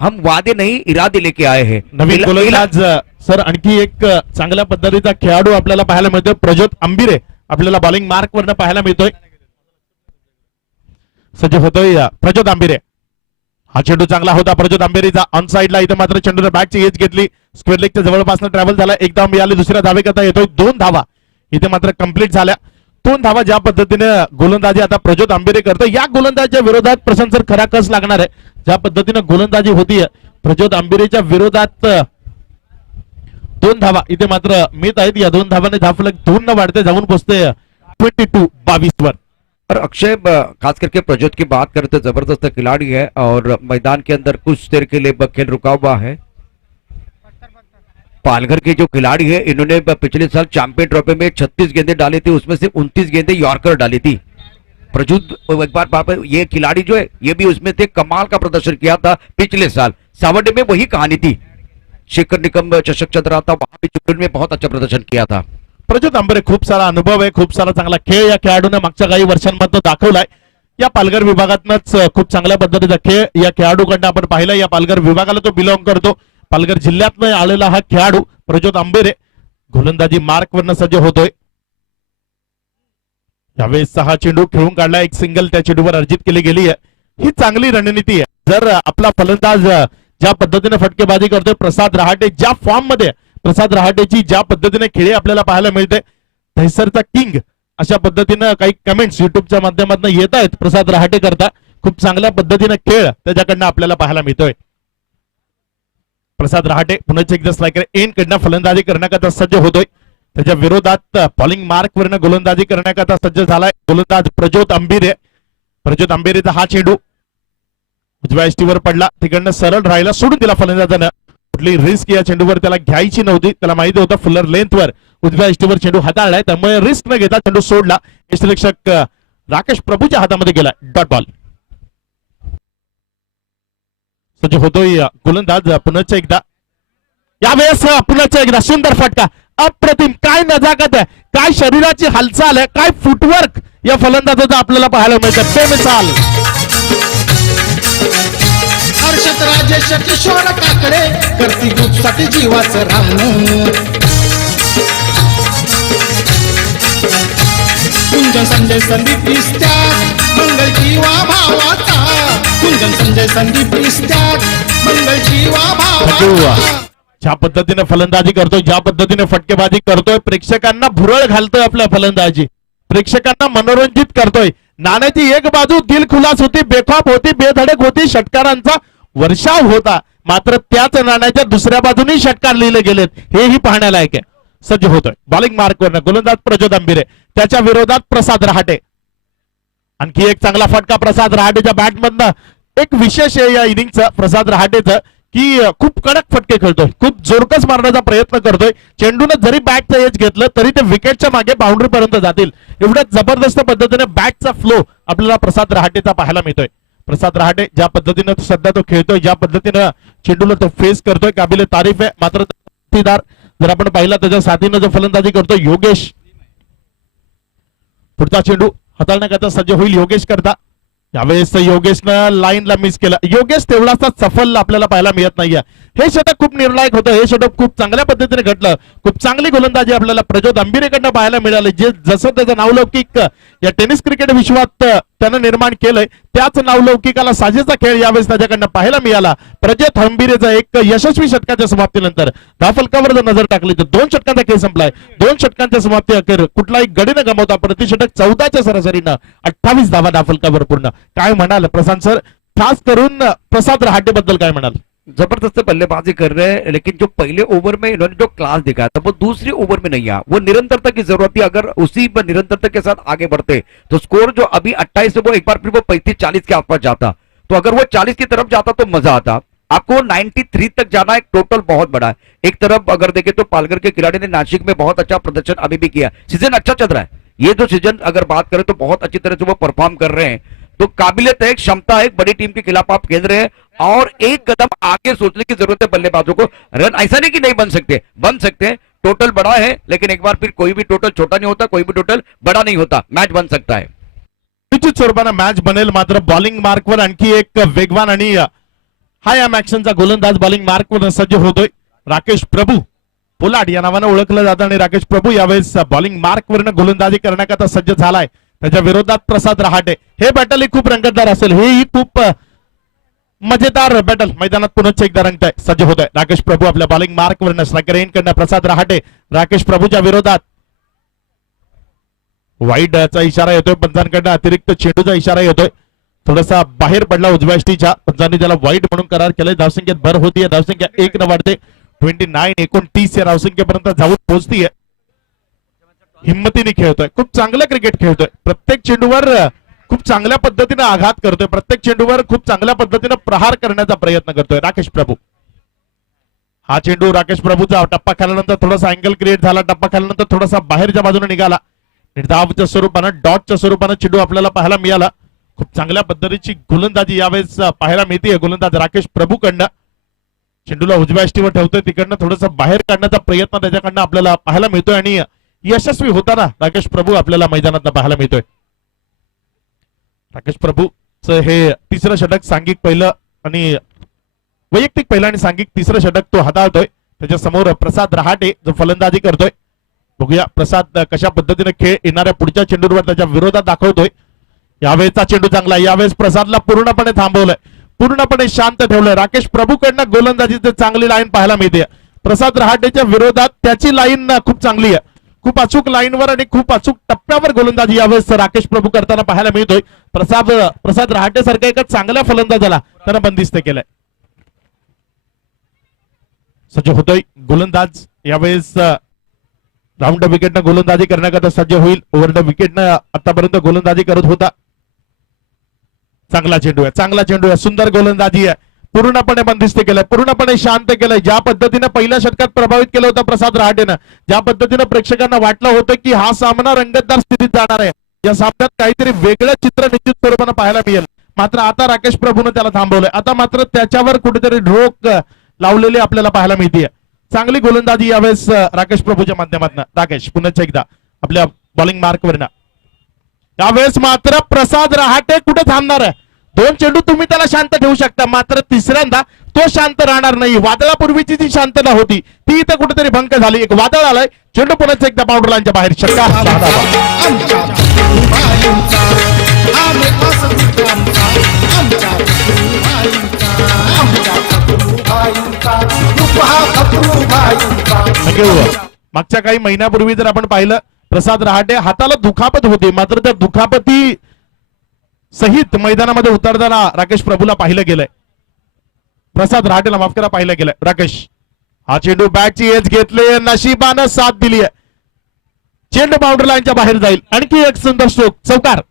हम वादे नहीं इरादे लेके आए हैं. नवीन गोलंदाज सर आणखी एक चांगल्या पद्धतीचा खेळाडू आपल्याला पाहायला मिळतोय. प्रज्योत आंबिरे आपल्याला बॉलिंग मार्क वरनं पाहायला मिळतोय. सज्ज होतोय प्रज्योत आंबिरे. हा चेंडू चांगला होता प्रज्योत आंबेरीचा. ऑन साइडला इथे मात्र चेंडूने बॅटची एज घेतली. स्क्वेअर लेगच्या जवळपास ट्रॅव्हल झाला. एक धाव मिळाली, दुसऱ्या धावेकरता येतोय 2 धावा इथे मात्र कंप्लीट झाल्या. 2 धावा ज्या पद्धतीने गोलंदाजी आता प्रज्योत आंबेरे करतो, या गोलंदाजीच्या विरोधात प्रशांत सर खरा कस लागणार आहे. ज्या पद्धतीने गोलंदाजी होतीये प्रज्योत आंबेरेच्या विरोधात 2 धावा इथे मात्र मिळत आहेत. या 2 धावाने धावफलक 2 न वाढते जाऊन पोहोचते 22-22 वर. और अक्षय खास करके प्रज्योत की बात करें तो जबरदस्त खिलाड़ी है और मैदान के अंदर कुछ देर के लिए खेल रुका हुआ है. पालघर के जो खिलाड़ी है इन्होंने पिछले साल चैंपियन ट्रॉफी में 36 गेंदें डाली थी, उसमें से 29 गेंदें यॉर्कर डाली थी. प्रज्योत एक बार ये खिलाड़ी जो है ये भी उसमें थे, कमाल का प्रदर्शन किया था पिछले साल. सावरडे में वही कहानी थी, शेखर निकम चषक चल रहा था, वहां भी चुटकुल में बहुत अच्छा प्रदर्शन किया था. प्रज्योत आंबेरे खूप सारा अनुभव आहे, खूप सारा चांगला खेळ या खेळाडूने मागच्या काही वर्षांमध्ये दाखवलाय. या पालघर विभागातनच खूप चांगल्या पद्धतीचा खेळ या खेळाडूकडनं आपण पाहिला. या पालघर विभागाला तो बिलॉंग करतो. पालघर जिल्ह्यातनं आलेला हा खेळाडू प्रज्योत आंबेरे गोलंदाजी मार्कवरनं सज्ज होतोय. यावेळेस 6 चेंडू खेळून काढला, एक सिंगल त्या चेंडूवर अर्जित केली गेली आहे. ही चांगली रणनीती आहे. जर आपला फलंदाज ज्या पद्धतीने फटकेबाजी करतोय, प्रसाद रहाटे ज्या फॉर्म मध्ये, प्रसाद रहाटेची ज्या पद्धतीने खेळी आपल्याला पाहायला मिळते, दहिसरचा किंग अशा पद्धतीनं काही कमेंट्स युट्यूबच्या माध्यमातून येत आहेत प्रसाद रहाटे करता. खूप चांगल्या पद्धतीने खेळ त्याच्याकडनं आपल्याला पाहायला मिळतोय. प्रसाद रहाटे पुन्हा एकदा स्ट्रायकर एन कडनं फलंदाजी करण्याकरता सज्ज होतोय. त्याच्या विरोधात बॉलिंग मार्कवरनं गोलंदाजी करण्याकरता सज्ज झालाय गोलंदाज प्रज्योत आंबेरे. प्रज्योत आंबेरेचा हा चेंडू उजव्या एष्टीवर पडला, तिकडनं सरळ राहिला, सोडून दिला फलंदाजानं. कुठली रिस्क या चेंडूवर त्याला घ्यायची नव्हती. त्याला माहिती होतं फुलर लेंथवर उजव्या एष्टीवर चेंडू हाताळलाय, त्यामुळे रिस्क न घेता चेंडू सोडला. यष्टिरक्षक राकेश प्रभूच्या हातामध्ये गेला. Dot ball. सज्ज होतोय गोलंदाज पुन्हा एकदा. यावेळेस पुन्हा एकदा सुंदर फटका, अप्रतिम. काय नजाकत आहे, काय शरीराची हालचाल आहे, काय फुटवर्क या फलंदाजाचं आपल्याला पाहायला मिळतं. बेमिसाल. हर्षद राजेश किशोर काकडे करती ग्रुपसाठी जीवाचं राहणं. कुंजन संजय संदीप इस्त्याग मंगल जीवा भावाचा. कुंजन संजय संदीप इस्त्याग मंगल जीवा भावाचा. ज्या पद्धतीने फलंदाजी करतोय, ज्या पद्धतीने फटकेबाजी करतोय, प्रेक्षकांना भुरळ घालतोय आपल्या फलंदाजी, प्रेक्षकांना मनोरंजित करतोय. नाण्याची एक बाजू दिलखुलास होती, बेखौफ होती, बेधडक होती, षटकारांचा वर्षाव होता, मात्र त्याच नाण्याच्या दुसऱ्या बाजूने षटकार लिहिले गेलेत, हेही पाहण्यालायक आहे. सज्ज होतोय बॉलिंग मार्कवरनं गोलंदाज प्रज्योत आंबेरे, त्याच्या विरोधात प्रसाद रहाटे. आणखी एक चांगला फटका प्रसाद रहाटेच्या बॅटमधनं. एक विशेष आहे या इनिंगचं प्रसाद रहाटेचं की खूप कडक फटके खेळतोय, खूप जोरकस मारण्याचा प्रयत्न करतोय. चेंडूने जरी बॅटचं एज घेतलं तरी ते विकेटच्या मागे बाउंड्री पर्यंत जातील, एवढ्या जबरदस्त पद्धतीने बॅटचा फ्लो आपल्याला प्रसाद रहाटेचा पाहायला मिळतोय. प्रसाद रहाटे ज्या पद्धतीने सध्या तो खेळतोय, ज्या पद्धतीनं चेंडूला तो फेस करतोय, काबिले तारीफ आहे. मात्र जर आपण पाहिला त्याच्या साथीनं जो फलंदाजी करतोय योगेश, पुढचा चेंडू हाताळण्याकरता सज्ज होईल योगेश करता. यावेळेस योगेशनं लाईनला मिस केलं. योगेश तेवढासा सफल आपल्याला पाहायला मिळत नाहीये. हे षटक खूप निर्णायक होतं, हे षटक खूप चांगल्या पद्धतीने घडलं. खूप चांगली गोलंदाजी आपल्याला प्रज्योत आंबेरेकडनं पाहायला मिळाली. जे जसं त्याचं नावलौकिक या टेनिस क्रिकेट विश्वात त्यानं निर्माण केलंय, त्याच नावलौकिकाला साजेचा खेळ यावेळेस त्याच्याकडनं पाहायला मिळाला. प्रज्योत आंबेरेचा एक यशस्वी षटकाच्या समाप्तीनंतर धावफलकावर जर नजर टाकली तर 2 षटकांचा खेळ संपलाय. 2 षटकांच्या समाप्ती अखेर कुठलाही गडी न गमावता प्रतिषटक 14च्या सरासरीनं 28 धावा धावफलकावर पूर्ण. काय म्हणाल प्रशांत सर, खास करून प्रसाद रहाटे बद्दल काय म्हणाल? जबरदस्त बल्लेबाजी कर रहे हैं, लेकिन जो पहले ओवर में इन्होंने जो क्लास दिखाया था वो दूसरी ओवर में नहीं आया. वो निरंतरता की जरूरत थी. अगर उसी निरंतरता के साथ आगे बढ़ते तो स्कोर जो अभी 28 से वो एक बार फिर वो 35-40 के आसपास जाता. तो अगर वो 40 की तरफ जाता तो मजा आता. आपको 93 तक जाना, एक टोटल बहुत बड़ा है. एक तरफ अगर देखें तो पालघर के खिलाड़ी ने नासिक में बहुत अच्छा प्रदर्शन अभी भी किया. सीजन अच्छा चल रहा है. ये जो सीजन अगर बात करें तो बहुत अच्छी तरह से वो परफॉर्म कर रहे हैं. तो काबिलियत है, क्षमता है, एक बड़ी टीम के खिलाफ आप खेल रहे हैं और एक कदम आगे सोचने की जरूरत है बल्लेबाजों को. रन ऐसा नहीं कि नहीं बन सकते हैं. टोटल बड़ा है, लेकिन एक बार फिर कोई भी टोटल छोटा नहीं होता, कोई भी टोटल बड़ा नहीं होता. मैच बन सकता है, निश्चित स्वरूपानं मॅच बनेल. मात्र बॉलिंग मार्कवर आणखी एक वेगवान आणि हाय एम ऍक्शनचा गोलंदाज बॉलिंग मार्कवर सज्ज होतोय. राकेश प्रभू पोलाड या नावानं ओळखलं जातं आणि राकेश प्रभू यावेळेस बॉलिंग मार्कवरनं गोलंदाजी करण्याकरता सज्ज झालाय. त्याच्या विरोधात प्रसाद रहाटे. हे बॅटल खूप रंगतदार असेल, हेही खूप मजेदार बॅटल मैदानात पुन्हा एकदा रंगतंय. सज्ज होत आहे राकेश प्रभू आपल्या बॉलिंग मार्कवरनं. स्ट्रायकर एन कडनं प्रसाद रहाटे राकेश प्रभूच्या विरोधात. वाईडचा इशारा येतोय पंचांकडनं, अतिरिक्त चेंडूचा इशारा येतोय, थोडासा बाहेर पडला उजव्या यष्टीच्या, पंचांनी त्याला वाईड म्हणून करार केलाय. धावसंख्येत भर होतीये, धावसंख्या 1 न वाढते 29-29 या धावसंख्येपर्यंत जाऊन पोहोचतीये. हिम्मतीने खेळतोय, खूप चांगलं क्रिकेट खेळतोय, प्रत्येक चेंडूवर खूप चांगल्या पद्धतीने आघात करतोय, प्रत्येक चेंडूवर खूप चांगल्या पद्धतीने प्रहार करण्याचा प्रयत्न करतोय राकेश प्रभू. हा चेंडू राकेश प्रभूचा टप्पा खाल्यानंतर थोडासा अँगल क्रिएट झाला, टप्पा खाल्यानंतर थोडासा बाहेरच्या बाजूने निघाला, निर्धावच्या स्वरूपानं डॉटच्या स्वरूपानं चेंडू आपल्याला पाहायला मिळाला. खूप चांगल्या पद्धतीची गोलंदाजी यावेळेस पाहायला मिळते गोलंदाज राकेश प्रभूकडनं. चेंडूला उजव्या यष्टीवर ठेवतोय, तिकडनं थोडंसं बाहेर काढण्याचा प्रयत्न त्याच्याकडनं आपल्याला पाहायला मिळतोय आणि यशस्वी होताना राकेश प्रभू आपल्याला मैदानात पाहायला मिळतोय. राकेश प्रभूचं हे तिसरं षटक, सांघिक पहिलं आणि वैयक्तिक पहिलं आणि सांघिक तिसरं षटक तो हाताळतोय. त्याच्या समोर प्रसाद रहाटे जो फलंदाजी करतोय. बघूया प्रसाद कशा पद्धतीने खेळ येणाऱ्या पुढच्या चेंडूवर त्याच्या विरोधात दाखवतोय. यावेळेचा चेंडू चांगला, यावेळेस प्रसादला पूर्णपणे थांबवलंय, पूर्णपणे शांत ठेवलंय. राकेश प्रभूकडनं गोलंदाजीची चांगली लाईन पाहायला मिळते. प्रसाद रहाटेच्या विरोधात त्याची लाईन खूप चांगली आहे, खूप लाईनवर आणि खूप अचूक टप्प्यावर गोलंदाजी यावेळेस राकेश प्रभू करताना पाहायला मिळतोय. प्रसाद रहाटे सारख्या एका चांगल्या फलंदाजाला त्यानं बंदिस्त केलंय. सज्ज होतोय गोलंदाज यावेळेस, राऊंड विकेटनं गोलंदाजी करण्याकरता सज्ज होईल. ओव्हर द विकेटनं आतापर्यंत गोलंदाजी करत होता. चांगला चेंडू आहे, चांगला चेंडू आहे, सुंदर गोलंदाजी आहे, पूर्णपणे बंदिस्त केलंय, पूर्णपणे शांत केलंय. ज्या पद्धतीने पहिल्या षटकात प्रभावित केलं होतं प्रसाद रहाटेनं, ज्या पद्धतीने प्रेक्षकांना वाटलं होतं की हा सामना रंगतदार स्थितीत जाणार आहे, या सामन्यात काहीतरी वेगळं चित्र निश्चित स्वरूपानं पाहायला मिळेल, मात्र आता राकेश प्रभूनं त्याला थांबवलंय. आता मात्र त्याच्यावर कुठेतरी रोख लावलेली आपल्याला पाहायला मिळते. चांगली गोलंदाजी यावेळेस राकेश प्रभूच्या माध्यमातून. राकेश पुन्हा एकदा आपल्या बॉलिंग मार्कवरनं. यावेळेस मात्र प्रसाद रहाटे कुठे थांबणार आहे? 2 चेंडू तुम्ही त्याला शांत ठेवू शकता, मात्र तिसऱ्यांदा तो शांत राहणार नाही. वादळापूर्वीची जी शांतता होती ती इथं कुठेतरी भंग झाली. एक वादळ आलंय, चेंडू पुन्हा एकदा बाउंड्री लाईनच्या बाहेर. षटकार मागच्या काही महिन्यापूर्वी जर आपण पाहिलं, प्रसाद रहाटे हाताला दुखापत होती, मात्र त्या दुखापती सहित मैदानामध्ये उतरताना राकेश प्रभूला पाहिलं गेलंय. प्रसाद रहाटेला माफ करा, पाहिलं गेलंय. राकेश हा चेंडू बॅटची एज घेतली, नशिबानं साथ दिली आहे, चेंडू बाउंड्री लाईनच्या बाहेर जाईल. आणखी एक सुंदर स्ट्रोक, चौकार.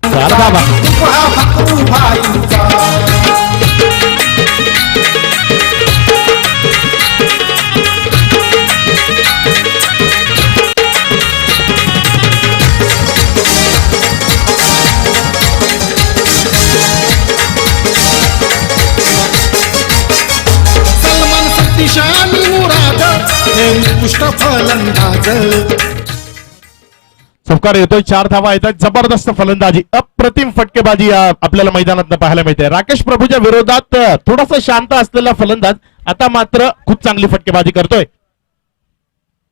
शक्तिशाली मुराद उत्कृष्ट फलंदाज. चौकार येतोय, 4 धावा येतात, जबरदस्त फलंदाजी, अप्रतिम फटकेबाजी आपल्याला मैदानात पाहायला मिळते. राकेश प्रभूच्या विरोधात थोडासा शांत असलेला फलंदाज आता मात्र खूप चांगली फटकेबाजी करतोय.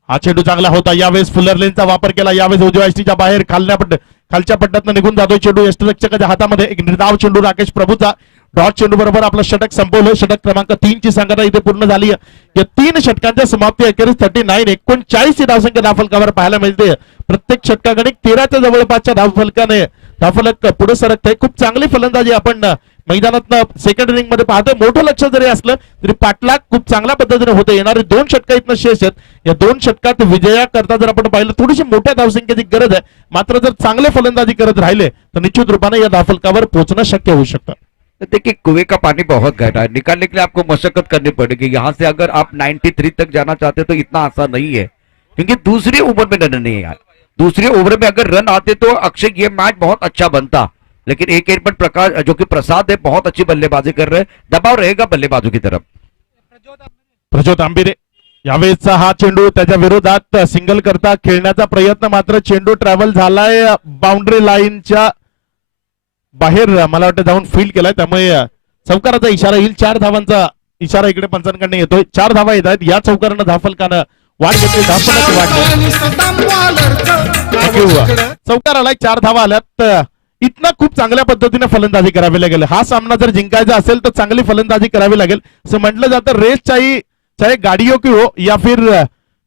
हा चेंडू चांगला होता, यावेळेस फुलर लेनचा वापर केला, यावेळेस उजव्या यष्टीच्या बाहेर खालच्या पट्ट्यातनं निघून जातोय चेंडू यष्टिरक्षकाच्या हातामध्ये. एक निर्धाव चेंडू राकेश प्रभूचा. डॉट चेंडू बरोबर आपलं षटक संपवलं. षटक क्रमांक 3 ची सांगता इथे पूर्ण झाली. या 3 षटकांच्या समाप्ती अखेरीस 39-39 धावसंख्या धावफलकावर पाहायला मिळते. प्रत्येक षटकाकडे 13च्या जवळपासच्या धावफलक पुढे सरकतंय. खूप चांगली फलंदाजी आपण मैदानात सेकंड इनिंग मध्ये पाहतोय. मोठं लक्ष जरी असलं तरी पाठलाग खूप चांगल्या पद्धतीने होते. येणारे 2 षटक इथनं शेष आहेत. या 2 षटकात विजयाकरता जर आपण पाहिलं थोडीशी मोठ्या धावसंख्येची गरज आहे, मात्र जर चांगले फलंदाजी करत राहिले तर निश्चित रूपाने या धावफलकावर पोहोचणं शक्य होऊ शकतं. देखिए कुएं का पानी बहुत गहरा है, निकालने के लिए आपको मशक्कत करनी पड़ेगी. यहाँ से अगर आप 93 तक जाना चाहते तो इतना आसान नहीं है, क्योंकि दूसरी ओवर में रन नहीं आए. दूसरे ओवर में अगर रन आते तो अक्षय ये मैच बहुत अच्छा बनता, लेकिन एक एंड पर प्रकाश जो कि प्रसाद है बहुत अच्छी बल्लेबाजी कर रहे हैं. दबाव रहेगा बल्लेबाजों की तरफ. प्रज्योत आंबिरे यावेळेचा हा चेंडू त्याच्या विरोधात सिंगल करता खेळण्याचा प्रयत्न, मात्र चेंडू ट्रॅव्हल झालाय बाउंड्री लाईनच्या बाहेर, मला वाटतं जाऊन फील्ड केलाय, त्यामुळे चौकाराचा इशारा येईल. 4 धावांचा इशारा इकडे पंचांकडे येतोय. 4 धावा येत आहेत. या चौकारानं धावफलकानं वाढ घेतली, धावफलक वाढली. चौकार आलाय, 4 धावा आल्यात. इथनं खूप चांगल्या पद्धतीने फलंदाजी करावी लागेल. हा सामना जर जिंकायचा असेल तर चांगली फलंदाजी करावी लागेल. असं म्हटलं जातं, रेस चाहे गाड़ियों की हो या फिर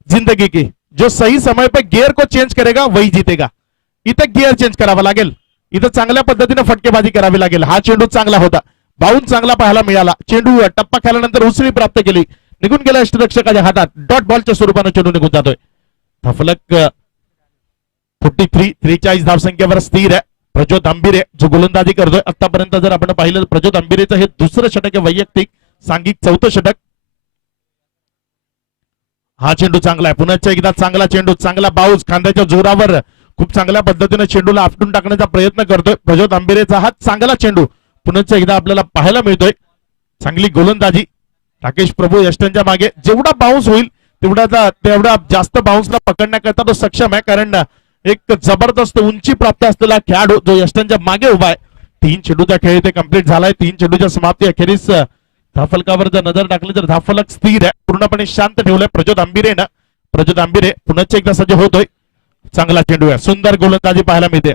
जिंदगी की, जो सही समय पे गियर को चेंज करेगा वही जीतेगा. इथं गिअर चेंज करावा लागेल. इथं चांगल्या पद्धतीने फटकेबाजी करावी लागेल. हा चेंडू चांगला होता, बाउन्स चांगला पाहायला मिळाला. चेंडू टप्पा खेळल्यानंतर उसळी प्राप्त केली, निघून गेला यष्टिरक्षकाच्या हातात. डॉट बॉलच्या स्वरूपाने चेंडू निघून जातोय. हा फलक 43 धावसंख्येवर स्थिर आहे. प्रज्योत आंबिरे जो गोलंदाजी करतोय, आतापर्यंत जर आपण पाहिलं प्रज्योत आंबिरेचं हे दुसरं षटक आहे वैयक्तिक, सांघिक चौथं षटक. हा चेंडू चांगला आहे, पुन्हा एकदा चांगला चेंडू, चांगला बाउन्स, खांद्याच्या जोरावर खूप चांगल्या पद्धतीने चेंडूला आपटून टाकण्याचा प्रयत्न करतोय प्रज्योत आंबिरेचा. हा चांगला चेंडू पुन्हा एकदा आपल्याला पाहायला मिळतोय. चांगली गोलंदाजी राकेश प्रभू यष्टांच्या मागे. जेवढा बाउन्स होईल तेवढा जास्त बाउन्सला पकडण्याकरता तो सक्षम आहे, कारण एक जबरदस्त उंची प्राप्त असलेला खेळाडू जो यष्टांच्या मागे उभा आहे. 3 चेंडूचा खेळ इथे कंप्लीट झालाय. 3 चेंडूच्या समाप्ती अखेरीस धाफलकावर जर नजर टाकली तर धाफलक स्थिर आहे, पूर्णपणे शांत ठेवलाय प्रज्योत आंबिरेनं. प्रज्योत आंबिरे पुन्हा एकदा सज्ज होतोय. चांगला चेंडू आहे, सुंदर गोलंदाजी पाहायला मिळते.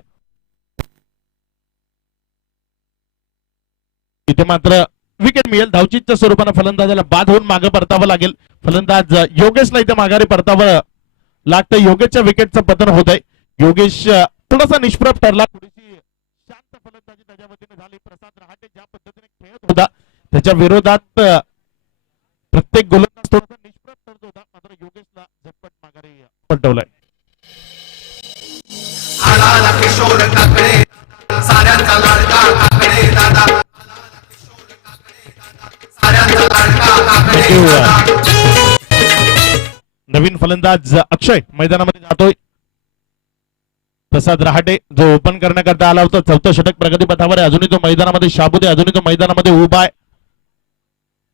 इथे मात्र विकेट मिळेल. धावचीच्या स्वरूपानं फलंदाजाला बाद होऊन मागे परतावं लागेल. फलंदाज योगेशला इथे माघारी परतावं लागतं. योगेशच्या विकेटचं पतन होत आहे. योगेश थोडासा निष्प्रभ ठरला, थोडीशी शांत फलंदाजी त्याच्या वतीने झाली. प्रसाद रहाटे ज्या पद्धतीने खेळत होता त्याच्या विरोधात प्रत्येक गोलंदाज थोडासा निष्प्रभ ठरत होता, मात्र योगेशला झटपट माघारी पलटवलाय. आला किशोर काकडे, साऱ्यांचा लाडका काकडे दादा, साऱ्यांचा लाडका काकडे दादा. नवीन फलंदाज अक्षय मैदानामध्ये जातोय. प्रसाद रहाटे जो ओपन करण्याकरता आला होता, चौथं षटक प्रगतीपथावर आहे. अजूनही तो मैदानामध्ये शाबुदे, अजूनही तो मैदानामध्ये उभा आहे.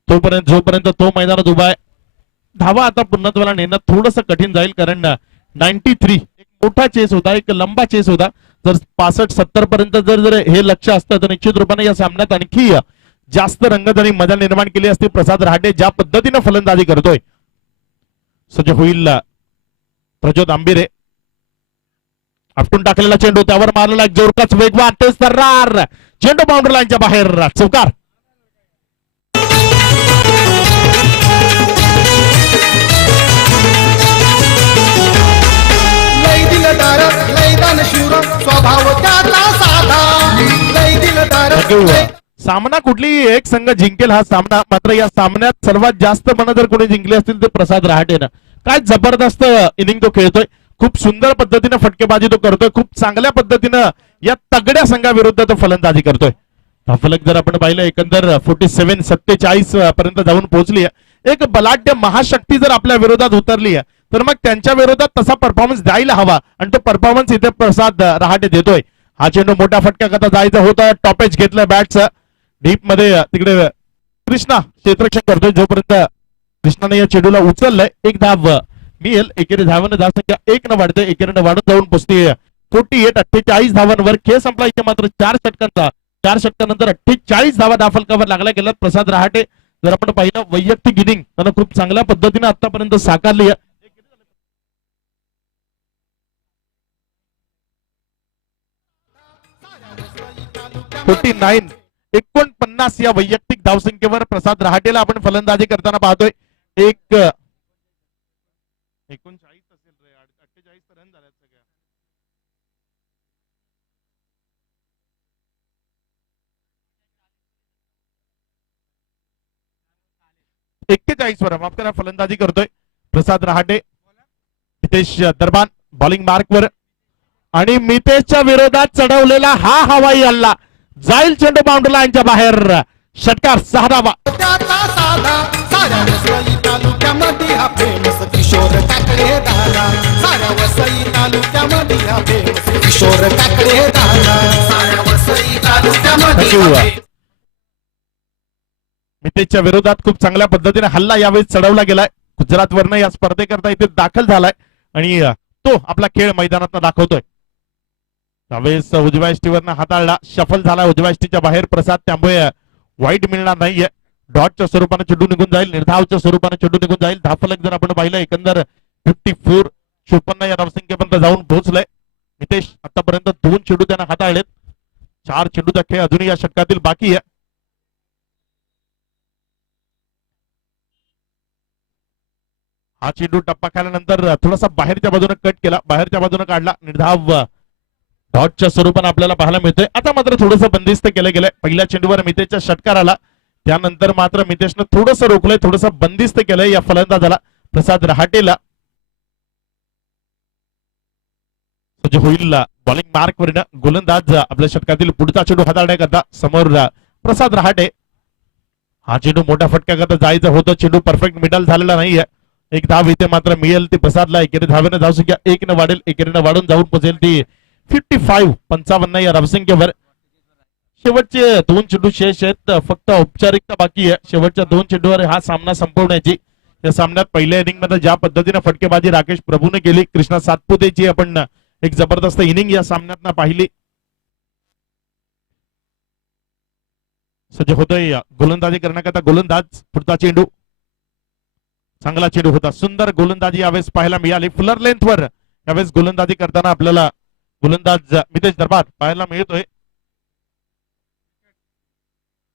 जोपर्यंत तो मैदानात उभा आहे, धावा आता पुन्हा नेणं थोडस कठीण जाईल, कारण 93 एक मोठा चेस होता, एक लंबा चेस होता. जर 65-70 पर्यंत जर हे लक्ष असतं तर निश्चित रूपाने या सामन्यात आणखी जास्त रंगत आणि मजा निर्माण केली असती. प्रसाद रहाटे ज्या पद्धतीने फलंदाजी करतोय, सज्ज होईल प्रज्योत आंबिरे. आपटून टाकलेला चेंडू, त्यावर मारलेला एक जोरकाच वेगवान तेजतर्रार चेंडू बाउंड्री लाईनच्या बाहेर, चौकार. लय दिलदार लय दानशूर स्वभाव त्याचा साधा. लय दिलदार सामना कुठलीही एक संघ जिंकेल हा सामना, मात्र या सामन्यात सर्वात जास्त मनं जर कोणी जिंकली असतील ते प्रसाद रहाटेनं. काय जबरदस्त इनिंग तो खेळतोय, खूप सुंदर पद्धतीने फटकेबाजी तो करतोय, खूप चांगल्या पद्धतीनं या तगड्या संघाविरुद्ध तो फलंदाजी करतोय. हा फलक जर आपण पाहिलं एकंदर 47-47 पर्यंत जाऊन पोहोचली आहे. एक बलाढ्य महाशक्ती जर आपल्या विरोधात उतरली आहे तर मग त्यांच्या विरोधात तसा परफॉर्मन्स द्यायला हवा, आणि तो परफॉर्मन्स इथे प्रसाद रहाटे देतोय. हा चेंडू मोठ्या फटक्याकरता जायचं होतं, टॉपेज घेतलं बॅटचं डीप मध्ये. तिकडे कृष्णा क्षेत्ररक्षण करतोय, जोपर्यंत कृष्णाने या चेंडूला उचललंय. एक धाव मिळेल. एकेरी धावांना धावसंख्या 1 न वाढते, एकेरीने वाढून जाऊन पोहोचते 48 धावांवर. खेळ संपला. इथे मात्र 4 षटकानंतर 48 धावा धाफलकावर लागल्या गेल्यात. प्रसाद रहाटे जर आपण पाहिलं वैयक्तिक इनिंग त्यानं खूप चांगल्या पद्धतीने आतापर्यंत साकारली आहे. 49 या वैयक्तिक धावसंख्येवर प्रसाद रहाटेला आपण फलंदाजी करताना पाहतोय. 39 असेल रे, 48 रन झाल्यात सगळ्या. वर माफ करा फलंदाजी करतोय प्रसाद रहाटे. मितेश दरबान बॉलिंग मार्कवर, आणि मितेशच्या विरोधात चढवलेला हा हवाई हल्ला जाईल चेंडू बाउंड्री लाईनच्या बाहेर. षटकार 6 धावा. त्याचा साधा साऱ्या वसई तालुक्यामध्ये हा फेमस किशोर काकडे दादा. साऱ्या वसई तालुक्यामध्ये हा फेमस किशोर काकडे दादा. साऱ्या वसई तालुक्यामध्ये मितेशच्या विरोधात खूप चांगल्या पद्धतीने हल्ला यावेळी चढवला गेलाय. गुजरात वरनं या स्पर्धेकरता इथे दाखल झालाय आणि तो आपला खेळ मैदानात दाखवतोय. त्यावेळेस उजव्या इष्टीवरनं हाताळला, शफल झाला उजव्या इष्टीच्या बाहेर प्रसाद, त्यामुळे वाईट मिळणार नाहीये. डॉटच्या स्वरूपाने चेंडू निघून जाईल, निर्धावच्या स्वरूपाने चेंडू निघून जाईल. धाफलक जर आपण पाहिलं एकंदर 54 या धावसंख्येपर्यंत जाऊन पोहोचलंय. मितेश आतापर्यंत 2 चेंडू त्यानं हाताळलेत. 4 चेंडूचा खेळ अजूनही या षटकातील बाकी आहे. हा चेंडू टप्पा खेळल्यानंतर थोडासा बाहेरच्या बाजूने कट केला, बाहेरच्या बाजूने काढला. निर्धाव डॉटच्या स्वरूपाने आपल्याला पाहायला मिळतोय. आता मात्र थोडंसं बंदिस्त केलं गेलंय. पहिल्या चेंडूवर मितेशचा षटकार आला, त्यानंतर मात्र मितेशनं थोडंसं रोखलंय, थोडंसं बंदिस्त केलंय या फलंदाजाला प्रसाद रहाटेला. जे होईल बॉलिंग मार्क वरनं गोलंदाज आपल्या षटकातील पुढचा चेंडू हाताळण्याकरता समोर प्रसाद रहाटे. हा चेंडू मोठ्या फटक्याकरता जायचं होतं, चेंडू परफेक्ट मिडल झालेला नाहीये. एक धाव इथे मात्र मिळेल ती प्रसादला. एकेरी धावेने धावसंख्या 1 वाढेल, एकेरीनं वाढून जाऊन पोहोचेल ती 55 या धावसंख्येवर. शेवटचे 2 चेंडू शेष आहेत, फक्त औपचारिकता बाकी आहे शेवटच्या 2 चेंडूवर हा सामना संपवण्याची. या सामन्यात पहिल्या इनिंग मध्ये ज्या पद्धतीने फटकेबाजी राकेश प्रभूने केली, कृष्णा सातपुतेची आपण एक जबरदस्त इनिंग या सामन्यात पाहिली. सज्ज होतोय गोलंदाजी करण्याकरता गोलंदाज. पुढचा चेंडू चांगला चेंडू होता, सुंदर गोलंदाजी यावेळेस पाहायला मिळाली. फुलर लेंथवर यावेळेस गोलंदाजी करताना आपल्याला गोलंदाज मितेश दरबार पाहायला मिळतोय.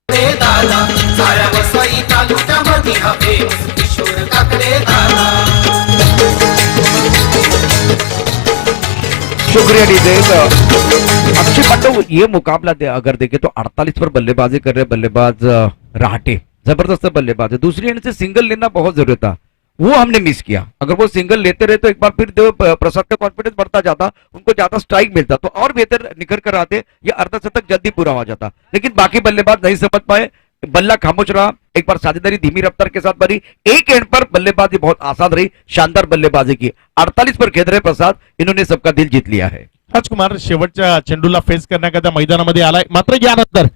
दादा साऱ्या वसई तालुक्यामध्ये हवे किशोर काकडे दादा. शुक्रिया डीजे. अक्षय पांडव ये मुकाबला अगर देखे तो 48 पर बल्लेबाजी कर रहे बल्लेबाज राहटे, जबरदस्त बल्लेबाज है. दूसरी एंड से सिंगल लेना बहुत जरूरी था, वो हमने मिस किया. अगर वो सिंगल लेते रहे तो एक बार फिर प्रसाद का कॉन्फिडेंस बढ़ता जाता, उनको ज्यादा स्ट्राइक मिलता तो और बेहतर निखर कर आते, ये अर्धशतक जल्दी पूरा हो जाता. लेकिन बाकी बल्लेबाज नहीं समझ पाए, बल्ला खामोश रहा. एक बार साझेदारी धीमी रफ्तार के साथ भरी. एक एंड पर बल्लेबाजी बहुत आसान रही, शानदार बल्लेबाजी की. 48 पर खेद रहे प्रसाद, इन्होंने सबका दिल जीत लिया है. राजकुमार शेवटच्या चेंडूला फेस करण्याकरता मैदानामध्ये आलाय. मात्र यानंतर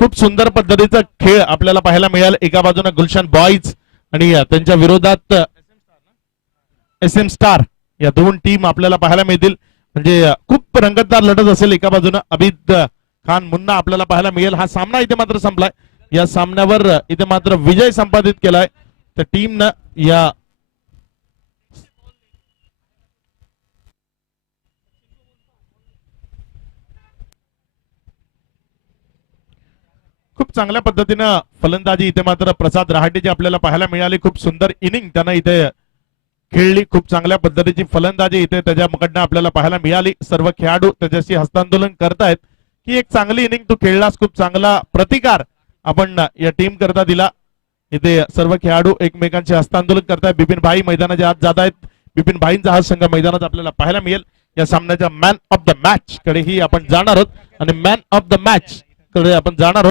खूप सुंदर पद्धतीचा खेळ आपल्याला पाहायला मिळाला. एका बाजूने गुलशन बॉईज आणि त्यांच्या विरोधात SM स्टार या 2 टीम आपल्याला पाहायला मिळतील. म्हणजे खूप रंगतदार लढत असेल. एका बाजूने अबिद खान मुन्ना आपल्याला पाहायला मिळेल. हा सामना इथे मात्र संपलाय. या सामन्यावर इथे मात्र विजय संपादित केलाय त्या टीमनं. या खूप चांगल्या पद्धतीनं फलंदाजी इथे मात्र प्रसाद रहाटेची आपल्याला पाहायला मिळाली. खूप सुंदर इनिंग त्यानं इथे खेळली. खूप चांगल्या पद्धतीची फलंदाजी इथे त्याच्याकडनं आपल्याला पाहायला मिळाली. सर्व खेळाडू त्याच्याशी हस्तांदोलन करतायत की एक चांगली इनिंग तू खेळलास, खूप चांगला प्रतिकार आपण या टीम करता दिला. इथे सर्व खेळाडू एकमेकांचे हस्तांदोलन करतायत. बिपिन भाई मैदानाच्या आत जात आहेत. बिपिन भाईंचा हा संघ मैदानात आपल्याला पाहायला मिळेल. या सामन्याच्या मॅन ऑफ द मॅच कडेही आपण जाणार आहोत आणि मॅन ऑफ द मॅच कडे आपण जाणार आहोत.